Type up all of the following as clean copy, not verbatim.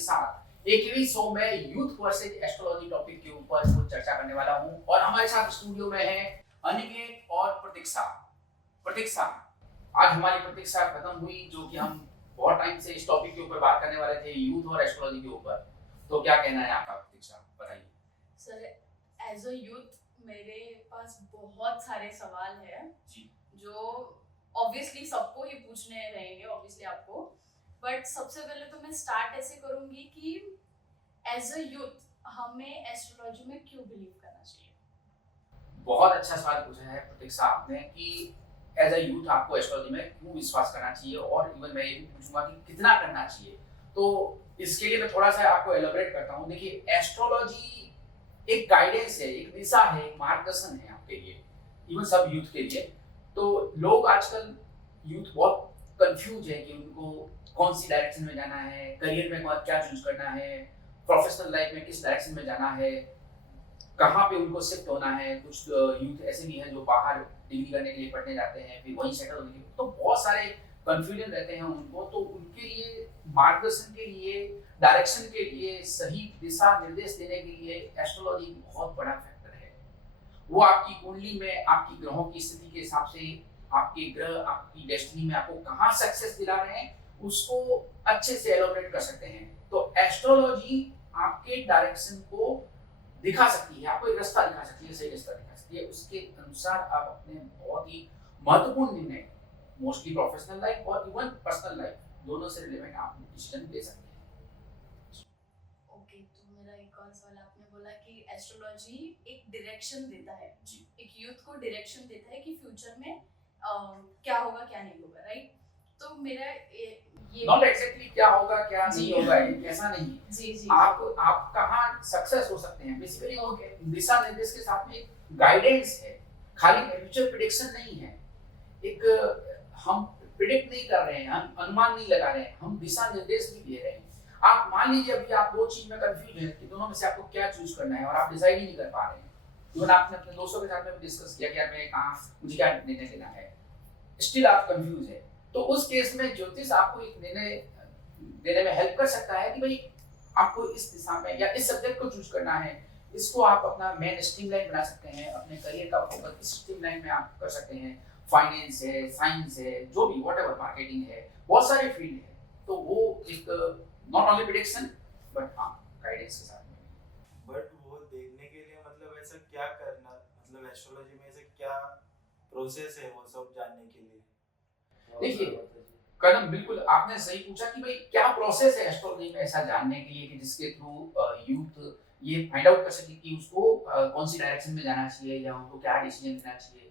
साथ एक ही शो में यूथ वर्सेज एस्ट्रोलॉजी टॉपिक के ऊपर कुछ चर्चा करने वाला हूं और हमारे साथ स्टूडियो में है अनिकेत और प्रतीक्षा। प्रतीक्षा, आज हमारी प्रतीक्षा खत्म हुई, जो कि हम बहुत टाइम से इस टॉपिक के ऊपर बात करने वाले थे, यूथ और एस्ट्रोलॉजी के ऊपर। तो क्या कहना है आपका प्रतीक्षा, बताइए। सर, एज अ यूथ मेरे पास बहुत सारे सवाल हैं जी। जो ऑब्वियसली सबको ही पूछने रहेंगे, ऑब्वियसली आपको। बट सबसे पहले तो मैं स्टार्ट ऐसे करूंगी कि एज अ यूथ हमें एस्ट्रोलॉजी में क्यों बिलीव करना चाहिए। बहुत अच्छा सवाल पूछा है प्रतीक्षा आपने कि एज अ यूथ आपको एस्ट्रोलॉजी में क्यों विश्वास करना चाहिए, और इवन मैं ये भी पूछूंगा कि कितना करना चाहिए। तो इसके लिए मैं थोड़ा सा आपको एलोबरेट करता हूँ। देखिए, एस्ट्रोलॉजी एक गाइडेंस है, एक दिशा है, एक मार्गदर्शन है आपके लिए, इवन सब यूथ के लिए। तो लोग आजकल, यूथ बहुत कंफ्यूज है कि उनको कौन सी डायरेक्शन में जाना है, करियर में क्या चूज करना है, प्रोफेशनल लाइफ में किस डायरेक्शन में जाना है, कहाँ पे उनको शिफ्ट होना है। कुछ यूथ ऐसे भी हैं जो बाहर डिग्री करने के लिए पढ़ने जाते हैं, फिर वहीं सेटल होने के लिए, तो बहुत सारे कंफ्यूजन रहते हैं उनको। तो उनके लिए मार्गदर्शन के लिए, डायरेक्शन के लिए, सही दिशा निर्देश देने के लिए एस्ट्रोलॉजी बहुत बड़ा फैक्टर है। वो आपकी कुंडली में आपकी ग्रहों की स्थिति के हिसाब से, आपके ग्रह आपकी डेस्टिनी में आपको कहाँ सक्सेस दिला रहे हैं, उसको अच्छे से एलोबरेट कर सकते हैं। तो एस्ट्रोलॉजी आपके डायरेक्शन को दिखा सकती है, आपको एक रास्ता दिखा सकती है, सही रास्ता दिखा सकती है। उसके अनुसार आप अपने बहुत ही महत्वपूर्ण निर्णय, मोस्टली प्रोफेशनल लाइफ और इवन पर्सनल लाइफ, दोनों से रिलेवेंट आप डिसीजन ले सकते हैं। ओके, तो मेरा एक और सवाल, आपने बोला कि एस्ट्रोलॉजी एक डायरेक्शन देता है, जी। एक यूथ को डायरेक्शन देता है कि फ्यूचर में क्या होगा क्या नहीं होगा, राइट? तो मेरा ये नॉट एग्जैक्टली क्या होगा क्या नहीं होगा, ऐसा नहीं है। जी जी आप कहाँ सक्सेस हो सकते हैं, बेसिकली वो दिशा निर्देश के साथ में एक गाइडेंस है, खाली फ्यूचर प्रिडिक्शन नहीं है। एक हम प्रिडिक्ट नहीं कर रहे हैं, हम अनुमान नहीं लगा रहे हैं, हम दिशा निर्देश भी दे रहे हैं। आप मान लीजिए अभी आप दो चीज में कंफ्यूज हैं कि दोनों में से आपको क्या चूज करना है, और आप डिसाइड ही नहीं कर पा रहे हैं। इवन आपने अपने दोस्तों के साथ में डिस्कस किया कि यार मैं कहाँ, मुझे क्या निर्णय लेना है, स्टिल आप कंफ्यूज है। तो उस केस में ज्योतिष आपको एक निर्णय देने में हेल्प कर सकता है कि भाई आपको इस दिशा में या इस सब्जेक्ट को चूज करना है, इसको आप अपना मेन स्ट्रीमलाइन बना सकते हैं, अपने करियर का फोकस इस स्ट्रीमलाइन में आप कर सकते हैं। फाइनेंस है, साइंस है, जो भी व्हाटएवर, मार्केटिंग है, बहुत सारे फील्ड है। तो वो एक नॉट ओनली प्रेडिक्शन बट हाँ गाइडेंस के साथ में। बट वो देखने के लिए मतलब ऐसा क्या करना, मतलब एस्ट्रोलॉजी में ऐसे क्या प्रोसेस है वो सब जानने के लिए? देखिए कदम, बिल्कुल आपने सही पूछा कि भाई क्या प्रोसेस है एस्ट्रोलॉजी में ऐसा जानने के लिए कि जिसके थ्रू यूथ ये फाइंड आउट कर सके कि उसको कौन सी डायरेक्शन में जाना चाहिए या उनको क्या डिसीजन लेना चाहिए।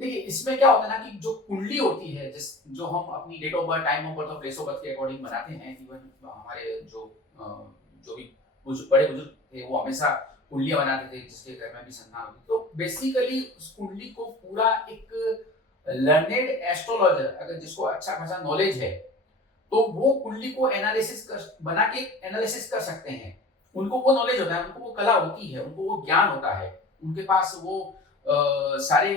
देखिए इसमें क्या होता है ना कि जो कुंडली होती है, जिस जो हम अपनी date of birth, time of birth और प्लेस ऑफ बर्थ के अकॉर्डिंग बनाते हैं, इवन हमारे जो भी बड़े बुजुर्ग थे वो हमेशा कुंडलियां बनाते थे जिसके घर में भी संतान होती। तो बेसिकली उस कुंडली को पूरा एक लर्नेड एस्ट्रोलॉजर, अगर जिसको अच्छा खासा नॉलेज है, तो वो कुंडली को एनालिसिस कर बना के एनालिसिस कर सकते हैं। उनको वो नॉलेज होता है, उनको वो कला होती है, उनको वो ज्ञान होता है, उनके पास वो सारे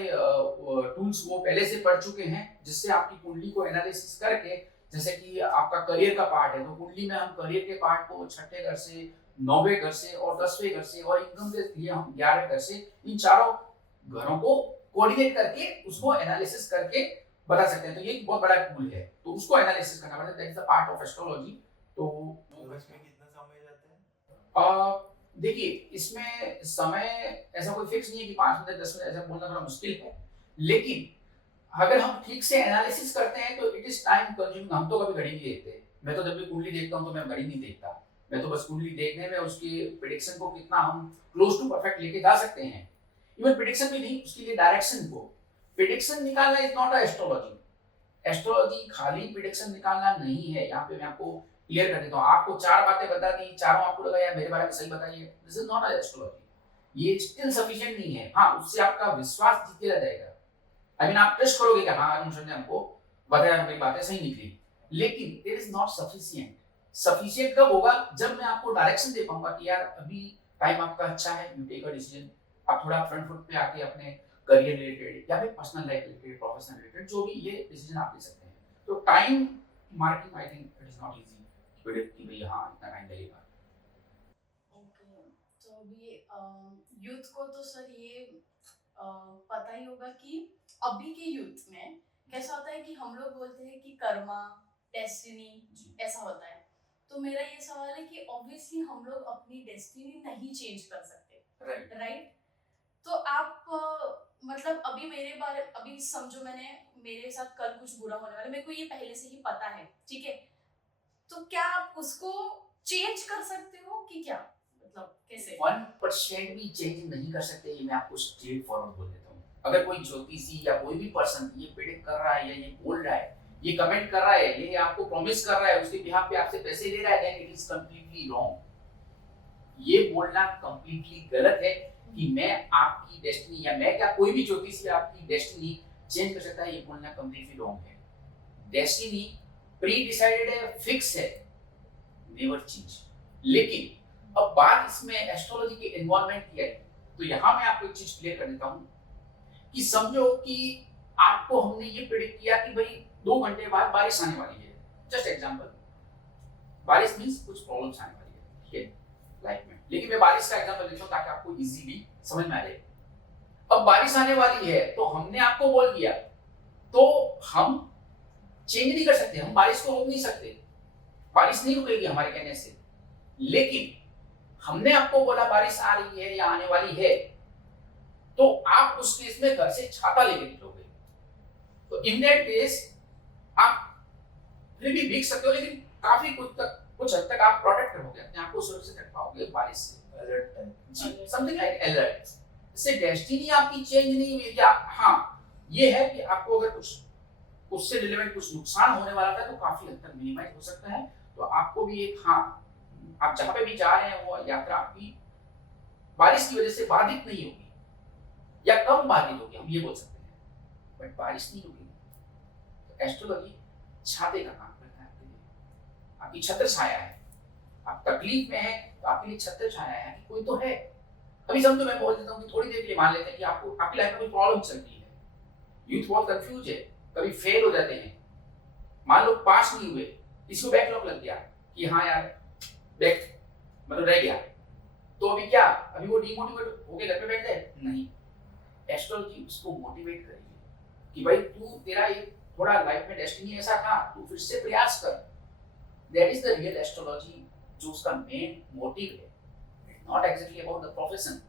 टूल्स वो पहले से पढ़ चुके हैं, जिससे आपकी कुंडली को एनालिसिस करके, जैसे कि आपका करियर का पार्ट है तो कुंडली में हम करियर के पार्ट को छठे घर से, 9वें घर से और 10वें घर से, और इनकम के लिए हम 11वें घर से, इन चारों घरों को कोऑर्डिनेट करके उसको एनालिसिस करके बता सकते हैं। तो ये एक बहुत बड़ा टूल है, तो उसको एनालिसिस करना पड़ता है, that is the part of astrology. तो और इसमें कितना समय जाता है? देखिए इसमें समय ऐसा कोई फिक्स नहीं है कि 5 मिनट 10 मिनट, ऐसा बोलना थोड़ा मुश्किल है। लेकिन अगर हम ठीक से एनालिसिस करते हैं तो इट इज टाइम कंज्यूमिंग। हम तो कभी घड़ी नहीं देखते, मैं तो जब भी कुंडली देखता हूँ तो मैं घड़ी नहीं देखता, मैं तो बस कुंडली देखने में उसकी प्रिडिक्शन को कितना हम क्लोज टू परफेक्ट लेके जा सकते हैं। इवन प्रिडिक्शन भी नहीं, उसके लिए डायरेक्शन को, प्रिडिक्शन निकालना is not a astrology. Astrology खाली प्रिडिक्शन निकालना नहीं है। यहाँ पे मैं आपको क्लियर कर देता हूँ, आपको 4 बातें बता दी, चारों आपको लगा यार मेरे बारे में सही बताइए, this is not a astrology. ये स्टिल सफिशिएंट नहीं है। हाँ, उससे आपका विश्वास जीते रह जाएगा, आई मीन आप ट्रस्ट करोगे कि हाँ अनुषण ने हमको बताया, मेरी बातें सही निकली, लेकिन it is not sufficient. Sufficient कब होगा, जब मैं आपको डायरेक्शन दे पाऊंगा कि यार अभी टाइम आपका अच्छा है, यू टेक अ डिसीजन, आप थोड़ा फ्रंट फुट पे आके अपने करियर रिलेटेड या फिर personal life related, professional related, जो भी ये डिसीजन आप ले सकते हैं। तो time marking I think it is not easy predict कि भाई हाँ इतना टाइम लगेगा। ओके, तो अभी यूथ को तो सर ये पता ही होगा कि अभी के यूथ में कैसा होता है कि हम लोग बोलते हैं कि कर्मा, डेस्टिनी जी ऐसा होता है। तो मेरा ये सवाल है कि ऑब्वियसली हम लोग अपनी डेस्टिनी नहीं चेंज कर सकते, राइट। राइट? तो आप मतलब अभी समझो मेरे साथ कल कुछ बुरा होने वाला है, मेरे को ये पहले से ही पता है, ठीक है? तो क्या आप उसको चेंज कर सकते हो कि क्या? मतलब कैसे? 1% भी चेंज नहीं कर सकते, ये मैं आपको स्ट्रेट फॉरवर्ड बोल देता हूँ। अगर कोई ज्योतिषी या कोई भी पर्सन ये प्रेडिक्ट कर रहा है या ये बोल रहा है, ये कमेंट कर रहा है, ये आपको प्रॉमिस कर रहा है, उसके बिहाफ पे आपसे पैसे ले रहा है, then it is completely wrong. ये बोलना कंप्लीटली गलत है कि मैं आपकी डेस्टिनी या मैं क्या कोई भी ज्योतिषी आपकी डेस्टिनी चेंज कर सकता है, ये बोलना कंप्लीटली रॉन्ग है। डेस्टिनी प्री डिसाइडेड है, फिक्स है, नेवर चेंज। लेकिन अब बात इसमें एस्ट्रोलॉजी के इन्वॉल्वमेंट की है, तो यहां मैं आपको एक चीज क्लियर कर देता हूं कि समझो कि आपको हमने ये प्रेडिक्ट किया कि भाई 2 घंटे बाद बारिश आने वाली है। जस्ट एग्जांपल, बारिश मींस कुछ प्रॉब्लम्स आने वाली है, ठीक है, लाइफ में। लेकिन मैं बारिश का एग्जांपल देता हूं ताकि आपको इजीली समझ में आ जाए। अब बारिश आने वाली है तो हमने आपको बोल दिया, तो हम चेंज नहीं कर सकते, हम बारिश को रोक नहीं सकते, बारिश नहीं रुकेगी हमारे कहने से। लेकिन हमने आपको बोला बारिश आ रही है या आने वाली है, तो आप उस केस में घर से छाता लेके निकलोगे। तो इन दैट केस आप फिर भी भीग सकते हो, लेकिन काफी कुछ हद तक आप प्रोटेक्ट रहोगे, अपने आप को सुरक्षित रख पाओगे बारिश से। अलर्ट टाइप, जी, समथिंग लाइक अलर्ट। इससे डेस्टिनी आपकी चेंज नहीं हुई, या हाँ ये है कि आपको अगर कुछ उससे रिलेवेंट कुछ नुकसान होने वाला था तो काफी हद तक मिनिमाइज हो सकता है। तो आपको भी एक, हाँ आप जहां पे भी जा रहे हैं वो यात्रा आपकी बारिश की वजह से बाधित नहीं होगी या कम बाधित होगी, हम ये बोल सकते हैं, बट बारिश नहीं होगी। तो एस्ट्रोलॉजी छाते का काम करता है आपके लिए, आपकी छत्र छाया है, आप तकलीफ में है तो आपके लिए छत्र छाया है कि कोई तो है। अभी समझो मैं बोल देता हूँ कि थोड़ी देर के लिए मान लेते हैं कि आपको आपकी लाइफ में कोई प्रॉब्लम चल रही है, यूथ बहुत कंफ्यूज है, कभी फेल हो जाते हैं, मान लो पास नहीं हुए, इसको बैकलॉग लग गया कि हाँ यार बैक मतलब रह गया, तो अभी क्या, अभी वो डिमोटिवेट होके घर पे बैठ जाए? नहीं, एस्ट्रोलॉजी उसको मोटिवेट करेगी कि भाई तू, तेरा एक थोड़ा लाइफ में डेस्टिनी ऐसा था, तू फिर से प्रयास कर। That is the real astrology, जो उसका मेन मोटिव है। It's not exactly about the profession,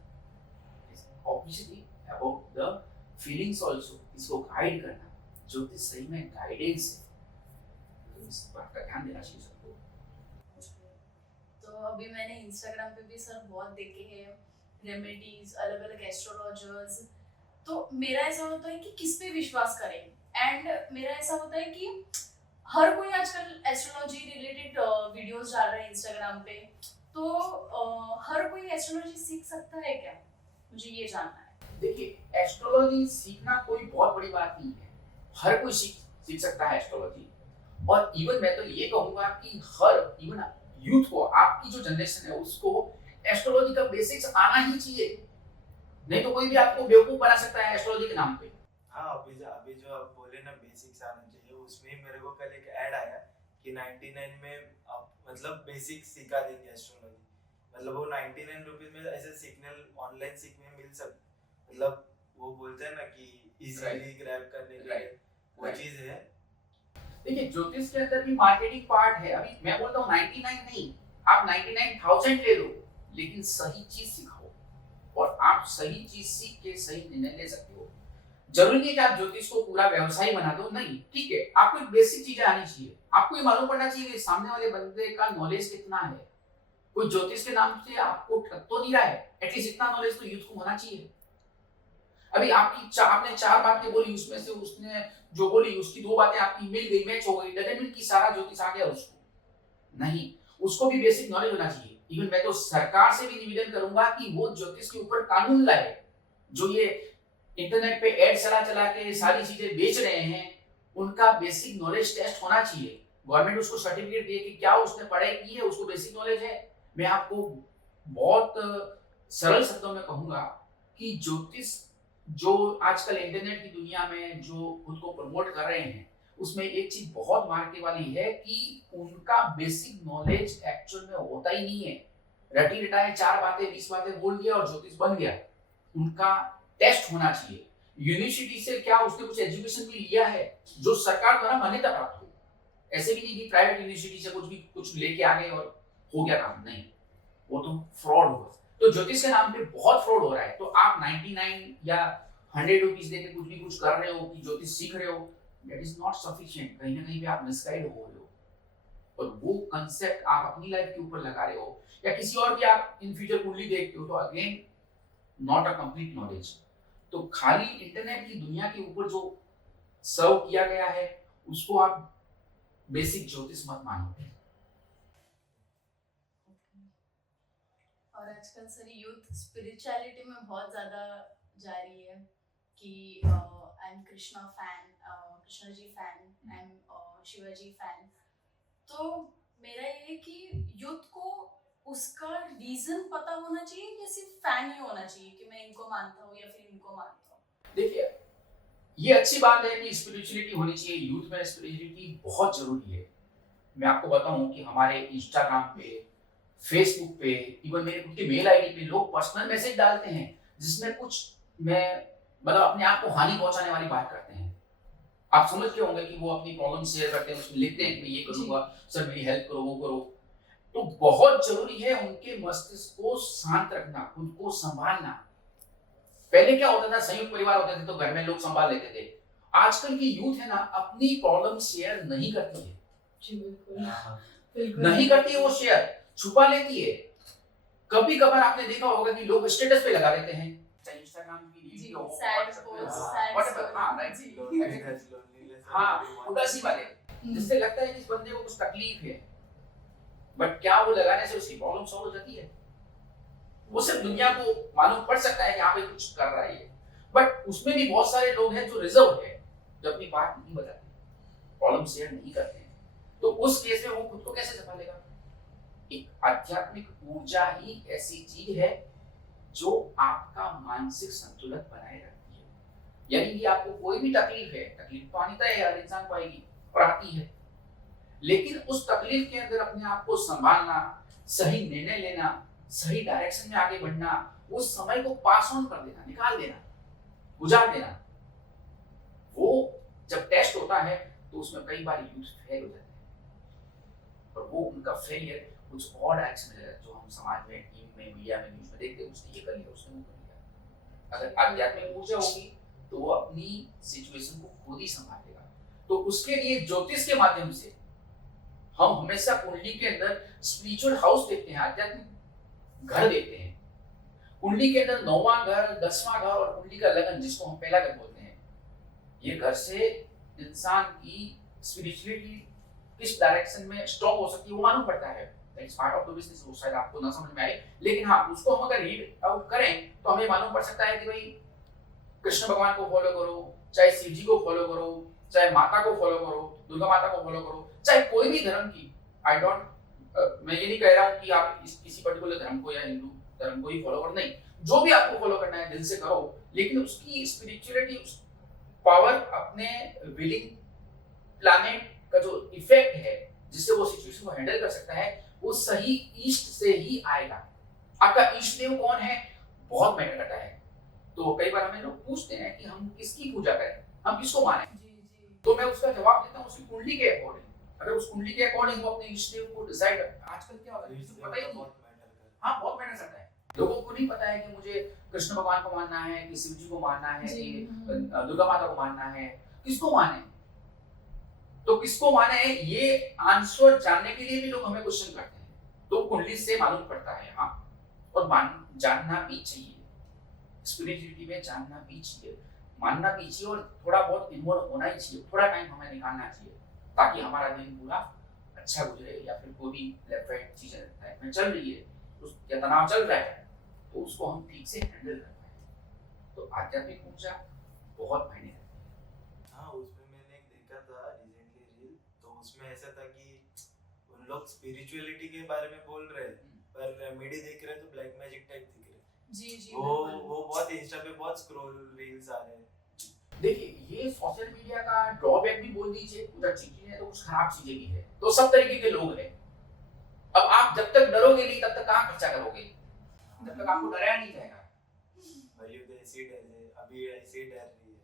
it's obviously about the feelings also. इसको गाइड करना, ज्योतिष सही में गाइडेंस है, तो इस बात का ध्यान देना चाहिए सबको। तो अभी मैंने इंस्टाग्राम पे भी सर बहुत देखे हैं रेमेडीज, अलग अलग एस्ट्रोलॉजर्स। तो मेरा ऐसा होता है कि किस पे विश्वास करें, एंड मेरा ऐसा होता है कि हर कोई आजकल एस्ट्रोलॉजी रिलेटेड वीडियोस डाल रहा है इंस्टाग्राम पे, तो हर कोई एस्ट्रोलॉजी सीख सकता है क्या? मुझे ये जानना है। देखिए, एस्ट्रोलॉजी सीखना कोई बहुत बड़ी बात नहीं है, हर कोई सीख सकता है एस्ट्रोलॉजी। और इवन मैं तो ये कहूंगा कि हर इवन यूथ को, आपकी जो जनरेशन है उसको एस्ट्रोलॉजी का बेसिक्स आना ही चाहिए, नहीं तो कोई भी आपको बेवकूफ बना सकता है एस्ट्रोलॉजी के नाम पे। हाँ, अभी जो आप बोले ना बेसिक्स आना चाहिए, उसमें ही मेरे को कल एक ऐड आया कि 99 में आप मतलब बेसिक सिखा देंगे एस्ट्रोलॉजी। मतलब वो 99 रुपीज में ऐसे सिग्नल ऑनलाइन सीखने मिल सकते, मतलब वो बोलते हैं ना कि इजीली ग्रैब करने के लिए वो चीज है। देखिए, ज्योतिष के अंदर भी मार्केटिंग पार्ट है। अभी मैं बोलता हूँ 99 नहीं, आप 99,000 ले लो, लेकिन सही चीज सिखाओ और आप सही चीज सीख के सही निर्णय ले सकते हो। जरूरी नहीं है कि आप ज्योतिष को पूरा व्यवसाय बना दो, नहीं, ठीक है, आपको एक बेसिक चीजें आनी चाहिए, आपको ये मालूम पड़ना चाहिए कि सामने वाले बंदे का नॉलेज कितना है। कोई ज्योतिष के नाम से आपको ठग तो नहीं रहा है, एटलीस्ट इतना नॉलेज तो यूथ को होना चाहिए। अभी आपने 4 बातें बोली, उसमें से उसने जो बोली उसकी 2 बातें आपकी मिल गई, मैच हो गई, डजंट मीन कि सारा ज्योतिष आ गया उसको, नहीं, उसको भी बेसिक नॉलेज होना चाहिए। इवन मैं तो सरकार से भी निवेदन करूंगा कि वो ज्योतिष के ऊपर कानून लाए। जो ये इंटरनेट पे एड चला के सारी चीजें बेच रहे हैं, उनका बेसिक नॉलेज टेस्ट होना चाहिए। गवर्नमेंट उसको सर्टिफिकेट दे कि क्या उसने पढ़ाई की है, उसको बेसिक नॉलेज है। मैं आपको बहुत सरल शब्दों में कहूंगा कि ज्योतिष जो आजकल इंटरनेट की दुनिया में जो खुद को प्रमोट कर रहे हैं, उसमें एक चीज बहुत मारने वाली है कि उनका बेसिक नॉलेज एक्चुअल में होता ही नहीं है। रटी रटाए 4 बातें 20 बातें बोल दिया और ज्योतिष बन गया। उनका टेस्ट होना चाहिए यूनिवर्सिटी से, क्या उसने कुछ एजुकेशन भी लिया है जो सरकार द्वारा मान्यता प्राप्त हो। ऐसे भी नहीं कि प्राइवेट यूनिवर्सिटी से कुछ लेके आ गए और हो गया काम, नहीं, वो तो फ्रॉड हुआ। तो ज्योतिष के नाम पे बहुत फ्रॉड हो रहा है। तो आप 99 या 100 रुपीज देके कुछ कर रहे हो कि ज्योतिष सीख रहे हो, दैट इज नॉट सफिशिएंट। कहीं ना कहीं पे आप मिसगाइड हो रहे हो और वो कंसेप्ट आप अपनी लाइफ के ऊपर लगा रहे हो या किसी और की आप इन फ्यूचर कुंडली देखते हो, तो again not a complete knowledge. तो खाली इंटरनेट की दुनिया के ऊपर जो सर्व किया गया है उसको आप बेसिक ज्योतिष मत मानो। और आजकल सर यूथ स्पिरिचुअलिटी में बहुत ज़्यादा जा रही है कि I am Krishna fan, Krishna ji fan, I am Shivaji fan. तो मेरा ये है कि यूथ को उसका रीजन पता होना चाहिए कि सिर्फ फैन ही होना चाहिए कि मैं इनको मानता हूँ या फिर इनको मानता हूँ। देखिए, ये अच्छी बात है कि स्पिरिचुअलिटी होनी चाहिए यूथ में। स्पिरिचुअलिटी बहुत जरूरी है। मैं आपको बताऊं कि हमारे इंस्टाग्राम पे, फेसबुक पे, इवन मेरे खुद के मेल आईडी पे लोग पर्सनल मैसेज डालते हैं जिसमें कुछ मैं मतलब अपने आप को हानि पहुंचाने वाली बात करते हैं। आप समझते होंगे कि वो अपनी प्रॉब्लम शेयर करते हैं, उसमें लिखते हैं कि मैं ये करूंगा, सर मेरी हेल्प करो, वो करो। तो बहुत जरूरी है उनके मस्तिष्क को शांत रखना, खुद को संभालना। पहले क्या होता था, संयुक्त परिवार होते थे तो घर में लोग संभाल लेते थे। आजकल की यूथ है ना, अपनी प्रॉब्लम शेयर नहीं करती है। जी बिल्कुल नहीं करती है, वो शेयर छुपा लेती है। कभी कभार आपने देखा होगा कि लोग स्टेटस पे लगा देते हैं, चाहे इंस्टाग्राम की रील हो, व्हाट्सएप, हाँ राइट, हाँ उदासी वाले, जिससे लगता है कि इस बंदे को कुछ तकलीफ है, बट क्या वो लगाने से उसकी प्रॉब्लम सॉल्व हो जाती है? वो सिर्फ दुनिया को मालूम पड़ सकता है कि यहाँ पे कुछ कर रहा है, बट उसमें भी बहुत सारे लोग हैं जो रिजर्व है, जो अपनी बात नहीं बताते, प्रॉब्लम शेयर नहीं करते हैं। तो उस केस में वो खुद को कैसे संभालेगा? एक आध्यात्मिक ऊर्जा ही ऐसी चीज है जो आपका मानसिक संतुलन बनाए रखती है। यानी कि आपको कोई भी तकलीफ है, तकलीफ तो आनी तय है, हर इंसान को आएगी और आती है, लेकिन उस तकलीफ के अंदर अपने आप को संभालना, सही निर्णय लेना, सही डायरेक्शन में आगे बढ़ना, उस समय को पास ऑन कर देना, निकाल देना, गुजार देना, वो जब टेस्ट होता है तो उसमें कई बार यूथ फेल हो जाते हैं और वो उनका फेलियर कुछ और एक्शन है जो हम समाज में, टीम में, मीडिया में, न्यूज में देखते हैं, उसने ये कर लिया, उसने वो कर लिया। अगर आध्यात्मिक ऊर्जा होगी तो वो अपनी सिचुएशन को खुद ही संभालेगा। तो उसके लिए ज्योतिष के माध्यम से हम हमेशा कुंडली के अंदर स्पिरिचुअल हाउस देखते हैं, आध्यात्मिक घर देखते हैं। कुंडली के अंदर 9वां घर, 10वां घर और कुंडली का लगन, जिसको हम पहला घर बोलते हैं, ये घर से इंसान की स्पिरिचुअलिटी किस डायरेक्शन में स्ट्रॉन्ग हो सकती है वो मालूम पड़ता है। That's part of the business. वो शायद आपको ना समझ में आए, लेकिन हाँ, उसको हम अगर रीड आउट करें तो हमें मालूम पड़ सकता है कि भाई कृष्ण भगवान को फॉलो करो, चाहे शिव जी को फॉलो करो, चाहे माता को फॉलो करो, दुर्गा माता को फॉलो करो, चाहे कोई भी धर्म की। मैं ये नहीं कह रहा हूँ कि आप किसी पर्टिकुलर धर्म को या हिंदू धर्म को ही फॉलो करो, नहीं, जो भी आपको फॉलो करना है दिल से करो, लेकिन उसकी स्पिरिचुअलिटी, पावर, अपने विलिंग प्लैनेट का जो इफेक्ट है जिससे वो सिचुएशन को हैंडल कर सकता है, वो सही ईस्ट से ही आएगा। आपका ईस्ट देव कौन है बहुत मैटर करता है। तो कई बार हमें लोग पूछते हैं कि हम किसकी पूजा करें, हम किसको माने, तो मैं उसका जवाब देता हूँ उसकी कुंडली के अकॉर्डिंग। अगर उस कुंडली के अकॉर्डिंग वो अपने ईस्ट देव को डिसाइड, आजकल क्या होता है पता ही नहीं, हाँ बहुत मैटर करता है। लोगों को नहीं पता है कि मुझे कृष्ण भगवान को मानना है कि शिव जी को मानना है कि दुर्गा माता को मानना है, किसको माने। तो किसको माने ये आंसर जानने के लिए भी लोग हमें क्वेश्चन करते हैं, तो कुंडली से मालूम पड़ता है। हाँ, और जानना भी चाहिए, स्पिरिचुअलिटी में जानना भी चाहिए, मानना भी चाहिए, और थोड़ा बहुत इन्वॉल्व होना ही चाहिए, थोड़ा टाइम हमें निकालना चाहिए ताकि हमारा दिन पूरा अच्छा गुजरे। या फिर कोई भी लेफ्ट राइट चीजें लाइफ में चल रही है, या तनाव चल रहा है, तो उसको हम ठीक से हैंडल कर पाए। तो आध्यात्मिक ऊर्जा बहुत मायने रखती है। हाँ, उसमें मैंने एक देखा था रिसेंटली रील, तो उसमें ऐसा था कि उन लोग स्पिरिचुअलिटी के बारे में बोल रहे हैं पर रेमेडी देख रहे हैं तो ब्लैक मैजिक टाइप दिख रहे हैं। जी वो बहुत इंस्टा पे बहुत स्क्रॉल रील्स आ रहे हैं। देखिए, ये सोशल मीडिया का ड्रॉबैक भी बोल दीजिए, कुछ अच्छी चीजें हैं तो कुछ खराब चीजें भी है, तो सब तरीके के लोग हैं। अब आप जब तक डरोगे नहीं तब तक कहाँ खर्चा करोगे, जब तक आपको डराया नहीं जाएगा। भाई तो ऐसी डर है, अभी ऐसी डर रही है।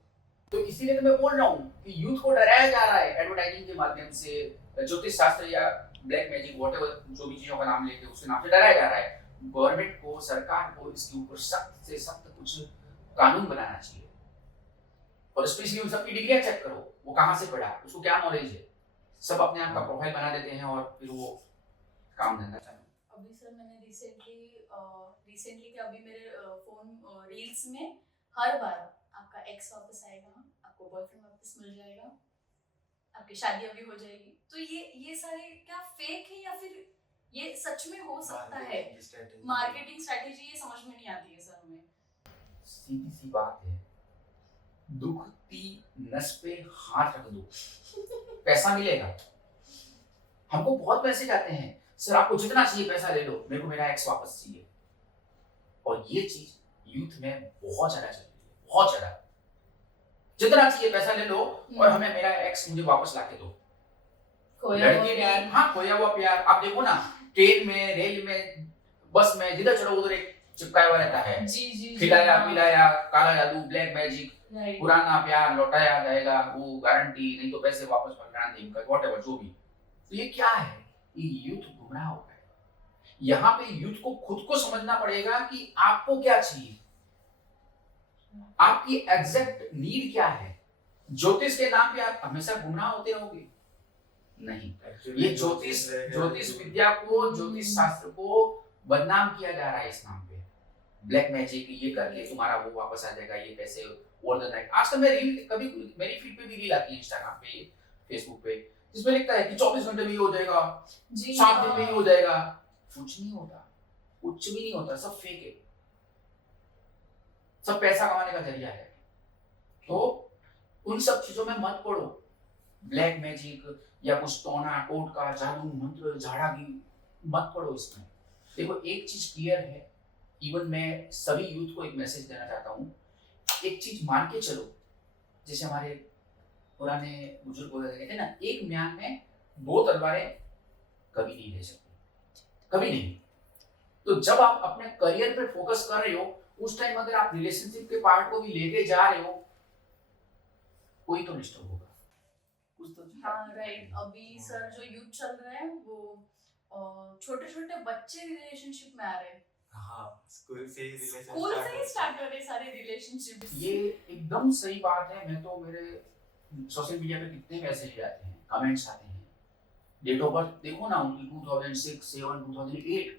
तो इसीलिए तो मैं बोल रहा हूँ कि यूथ को डराया जा रहा है एडवर्टाइजिंग के माध्यम से, ज्योतिष शास्त्र या ब्लैक मैजिक व्हाटएवर जो भी चीजों का नाम लेके उसके नाम से डराया जा रहा है। गवर्नमेंट को, सरकार को इसके ऊपर सख्त से सख्त कुछ कानून बनाना चाहिए, और स्पेशली उन सबकी डिग्रियां चेक करो, वो कहाँ से पढ़ा, उसको क्या नॉलेज है, सब अपने आप का प्रोफाइल बना देते हैं और फिर वो काम धंधा चालू। अभी सर मैंने रिसेंटली के अभी मेरे फोन रील्स में हर बार आपका एक्स वापस आएगा, आपको बॉयफ्रेंड वापस मिल जाएगा, आपकी शादी अभी हो जाएगी, तो ये सारे क्या फेक है या फिर ये सच में हो सकता है? मार्केटिंग स्ट्रेटेजी ये समझ में नहीं आती है सर हमें। सीधी सी बात है, दुखती नस पे हाथ रख दो, पैसा मिलेगा। हमको बहुत मैसेज आते हैं, सर आपको जितना चाहिए पैसा ले लो, मेरे को मेरा एक्स वापस चाहिए। और ये चीज यूथ में बहुत ज्यादा चल रही है, बहुत ज्यादा। जितना चाहिए पैसा ले लो और हमें मेरा एक्स मुझे वापस लाके दो। लड़के भी, हाँ, खोया हुआ प्यार। आप देखो ना, ट्रेन में, रेल में, बस में, जिधर चढ़ो उधर एक चिपकाया हुआ रहता है, खिलाया पिलाया, काला जादू, ब्लैक मैजिक, पुराना प्यार लौटाया जाएगा, वो गारंटी, नहीं तो पैसे वापस पलटाना देंगे, व्हाटएवर जो भी। तो ये क्या है? ये यूथ गुमराह हो गया है। यहाँ पे यूथ को खुद को समझना पड़ेगा कि आपको क्या चाहिए, आपकी एग्जैक्ट नीड क्या है। ज्योतिष के नाम पे आप हमेशा गुमराह होते रहोगे? नहीं। ये ज्योतिष विद्या को, ज्योतिष शास्त्र को बदनाम किया जा रहा है इस नाम पे। ब्लैक मैजिक ये करके तुम्हारा वो वापस आ जाएगा, ये पैसे ओवर द नाइट। आजकल मैं रील, कभी मेरी फीड पे भी रील आती है इंस्टाग्राम पे, फेसबुक पे, जिसमें लिखता है कि 24 घंटे में ये हो जाएगा, 7 दिन में ये हो जाएगा। कुछ नहीं होता, कुछ भी नहीं होता, सब फेक है, सब पैसा कमाने का जरिया है। तो उन सब चीजों में मत पड़ो। ब्लैक मैजिक या कुछ टोना टोटका, जादू मंत्र, झाड़ागी, मत पड़ो इसमें। देखो एक चीज क्लियर है, इवन मैं सभी यूथ को एक मैसेज देना चाहता हूँ, एक चीज मान के चलो, जैसे हमारे पुराने बुजुर्ग कहते थे ना, एक म्यान में 2 तलवारें कभी नहीं ले सकते, कभी नहीं। तो जब आप अपने करियर पे फोकस कर रहे हो, उस टाइम अगर आप रिलेशनशिप के पार्ट को भी लेके जा रहे हो, कोई तो डिस्टर्ब होगा, कुछ तो। हाँ राइट। अभी सर जो यूथ चल रहा है वो छोटे छोटे बच्चे रिलेशनशिप में आ रहे हैं। हाँ, स्कूल से ही स्टार्ट कर रहे सारे रिलेशनशिप। ये एकदम सही बात है। मैं तो मेरे सोशल मीडिया पे कितने मैसेज आते हैं, कमेंट्स आते हैं, डेट ऑफ बर्थ देखो ना उनकी 2006, 7, 2008,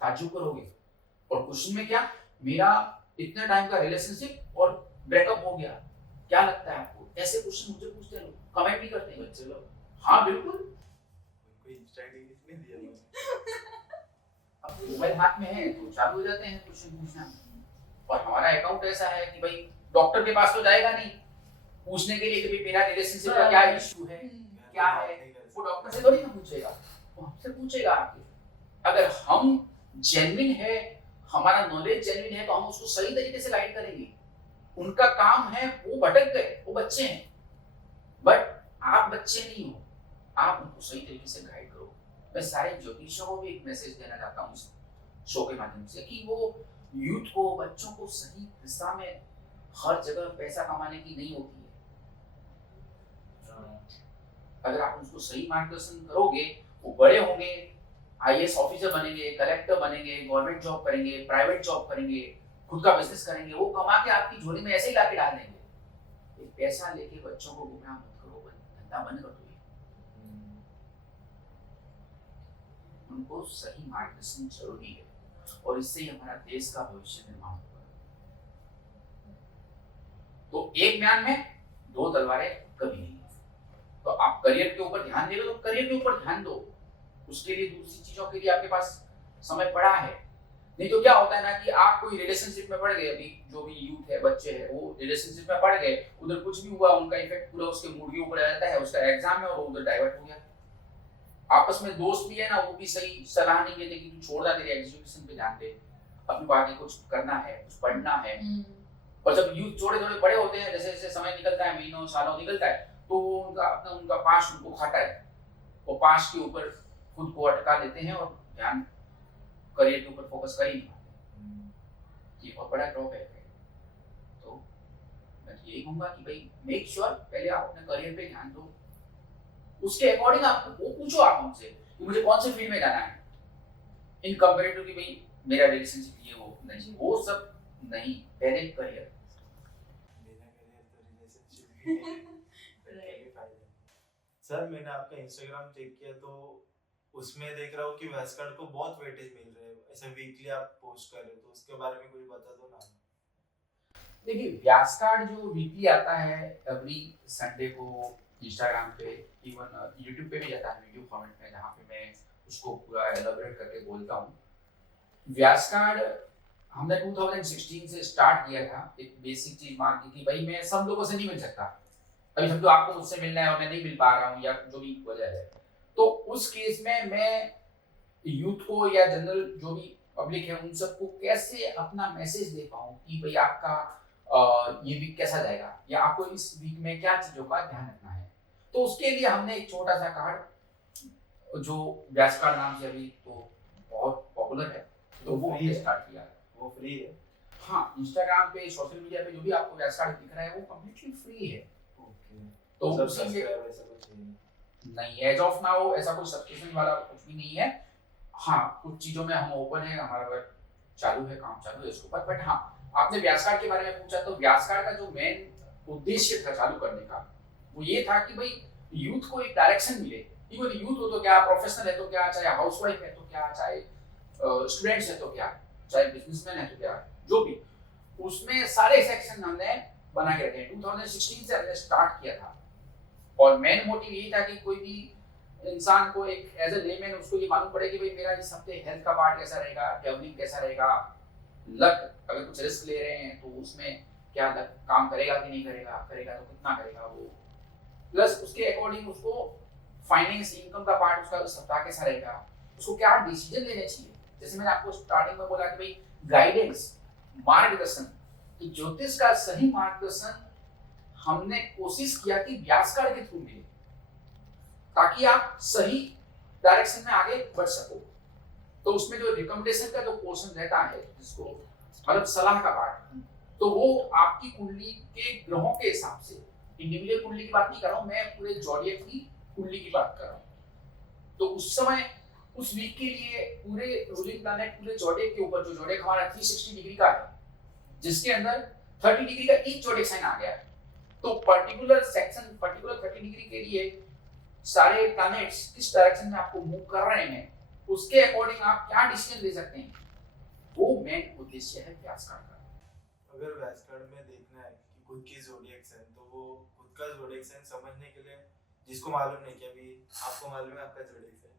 ताज्जुब करोगे। और क्वेश्चन में क्या, मेरा इतने टाइम का रिलेशनशिप और ब्रेकअप हो गया, क्या लगता है आपको? ऐसे क्वेश्चन मुझे पूछते हैं लोग, कमेंट भी करते हैं बच्चे लोग। हाँ बिल्कुल, उनको इंस्टा आईडी किसने दिया? अब मोबाइल हाथ में है तो चालू हो जाते हैं क्वेश्चन पूछना। और हमारा अकाउंट ऐसा है कि भाई डॉक्टर के पास तो जाएगा नहीं पूछने के लिए कि भाई मेरा रिलेशनशिप का क्या इशू है, क्या है। वो डॉक्टर से थोड़ी ना पूछेगा, वो हमसे पूछेगा आपके। अगर हम जेन्युइन है, हमारा नॉलेज जेन्युइन है, तो हम उसको सही तरीके से गाइड करेंगे। उनका काम है, वो भटक गए, वो बच्चे हैं, बट आप बच्चे नहीं हो, आप उनको सही तरीके से गाइड करो। मैं सारे ज्योतिषियों को भी एक मैसेज देना चाहता हूँ इस शो के माध्यम से कि वो यूथ को, बच्चों को सही दिशा में, हर जगह पैसा कमाने की नहीं होती है। अगर आप उसको सही मार्गदर्शन करोगे, वो बड़े होंगे, आईएएस ऑफिसर बनेंगे, कलेक्टर बनेंगे, गवर्नमेंट जॉब करेंगे, प्राइवेट जॉब करेंगे, खुद का बिजनेस करेंगे, वो कमा के आपकी झोली में ऐसे ही लाके डाल देंगे। एक पैसा लेके बच्चों को गुमराह मत करो, धंधा बंद कर दो। उनको सही मार्गदर्शन जरूरी है, और इससे ही हमारा देश का भविष्य निर्माण होगा। तो एक म्यान में 2 तलवारें कभी नहीं। तो आप करियर के ऊपर ध्यान दे रहे हो तो करियर के ऊपर ध्यान दो, उसके लिए दूसरी चीजों के लिए आपके पास समय पड़ा है। नहीं तो क्या होता है ना कि आप कोई रिलेशनशिप में पड़ गए, अभी जो भी यूथ है, बच्चे हैं, वो रिलेशनशिप में पड़ गए, उधर कुछ भी हुआ, उनका इफेक्ट पूरा उसके मूड के ऊपर आ जाता है, उसका एग्जाम है और वो उधर डाइवर्ट हो गया। आपस में दोस्त भी है ना, वो भी सही सलाह नहीं देते कि तू छोड़ दा, तेरी एजुकेशन पे ध्यान दे, अपनी बाकी कुछ करना है, कुछ पढ़ना है। और जब यूथ थोड़े थोड़े बड़े होते हैं, जैसे जैसे समय निकलता है, महीनों सालों निकलता है, तो उनका पास्ट उनको खाता है, वो पास्ट के ऊपर खुद को अटका देते हैं और ध्यान करियर के ऊपर फोकस कर ही नहीं पाते। ये बहुत बड़ा ड्रॉबैक है। तो मैं तो यही कहूँगा कि भाई मेक श्योर पहले आप अपने करियर पे ध्यान दो, उसके अकॉर्डिंग आप वो पूछो आप उनसे कि मुझे कौन से फील्ड में जाना है, इन कंपेरेटिव कि भाई मेरा रिलेशनशिप ये वो नहीं, वो सब नहीं, पहले करियर। बिना करियर तो रिलेशनशिप भी नहीं, करके भी फायदा। सर मैंने आपका इंस्टाग्राम चेक किया तो उसमें देख रहा हूँ कि वेस्टगार्ड को बहुत वेटेज मिल रहे है, ऐसे वीकली आप पोस्ट कर रहे हो, तो उसके बारे में कुछ बता दो ना। देखिए व्यास कार्ड जो वीकली आता है एवरी संडे को इंस्टाग्राम पे, इवन यूट्यूब पे भी जाता है वीडियो फॉर्मेट में, जहाँ पे मैं उसको पूरा एलाबोरेट करके बोलता हूँ। व्यास कार्ड हमने 2016 से स्टार्ट किया था, एक बेसिक चीज मान के कि भाई मैं सब लोगों से नहीं मिल सकता, अभी समझो आपको मुझसे मिलना है और मैं नहीं मिल पा रहा हूँ या जो भी वजह है, तो उस केस में मैं यूथ को या जनरल जो भी पब्लिक है उन सबको कैसे अपना मैसेज दे पाऊँ कि भाई आपका ये वीक कैसा जाएगा या आपको इस वीक में क्या चीज़ों का ध्यान रखना है। तो उसके लिए हमने एक छोटा सा कार्ड जो व्यास कार्ड नाम से अभी तो बहुत पॉपुलर है, तो वो हमने स्टार्ट किया। वो फ्री है? हाँ, इंस्टाग्राम पे सोशल मीडिया पे जो भी आपको व्यास कार्ड दिख रहा है वो कम्प्लीटली फ्री है। ओके, तो सब उसी में सब्सक्राइब ऐसा कुछ नहीं, एज ऑफ नाउ ऐसा कोई सब्सक्रिप्शन वाला कुछ भी नहीं है। हाँ, कुछ चीज़ों में हम ओपन है, हमारा वर्क चालू है, काम चालू है इसके ऊपर। बट हाँ, आपने व्यास कार्ड के बारे में पूछा, तो व्यास कार्ड का जो मेन उद्देश्य था चालू करने का वो ये था कि भाई यूथ को एक डायरेक्शन मिले। इवन यूथ हो तो क्या, प्रोफेशनल है तो क्या, चाहे हाउसवाइफ है तो क्या, चाहे स्टूडेंट्स है तो क्या, चाहे बिजनेसमैन है तो क्या, जो भी, उसमें सारे सेक्शन हमने बना के रखे हैं। 2016 से हमने स्टार्ट किया था और मेन मोटिव यही था कि कोई भी इंसान को एक एज ए लेमैन उसको ये मालूम पड़े कि भाई मेरा इस हफ्ते हेल्थ का पार्ट कैसा रहेगा, ट्रैवलिंग कैसा रहेगा, लक अगर कुछ रिस्क ले रहे हैं तो उसमें क्या लक काम करेगा कि नहीं करेगा, करेगा तो कितना करेगा वो, प्लस उसके अकॉर्डिंग उसको फाइनेंस इनकम का पार्ट उसका उस सप्ताह कैसा रहेगा, उसको क्या डिसीजन लेने चाहिए। जैसे मैंने आपको स्टार्टिंग में बोला कि भाई गाइडेंस, मार्गदर्शन, तो ज्योतिष का सही मार्गदर्शन हमने कोशिश किया कि व्यास कार्ड के थ्रू मिले ताकि आप सही डायरेक्शन में आगे बढ़ सको। तो उसमें जो रिकमेंडेशन का जो पोर्शन रहता है, जिसको मतलब सलाह का पार्ट, तो वो आपकी कुंडली के ग्रहों के हिसाब से, इंडिविजुअल कुंडली की बात नहीं कर रहा हूँ मैं, पूरे जॉडियक की कुंडली की बात कर रहा हूँ। तो उस समय उस वीक के लिए पूरे रूलिंग प्लैनेट पूरे जॉडियक के ऊपर, जो जॉडियक हमारा 360 डिग्री का है, जिसके अंदर 30 डिग्री का एक जॉडियक साइन आ गया है, तो पर्टिकुलर सेक्शन, पर्टिकुलर 30 डिग्री के लिए सारे प्लैनेट्स किस डायरेक्शन में आपको मूव कर रहे हैं, उसके अकॉर्डिंग आप क्या डिसीजन ले सकते हैं, वो मेन उद्देश्य है व्यास कार्ड का। अगर व्यास कार्ड में देखना है कि खुद की ज़ोडिएक साइन, तो वो खुद का ज़ोडिएक साइन समझने के लिए, जिसको मालूम नहीं कि अभी आपको मालूम है आपका ज़ोडिएक साइन?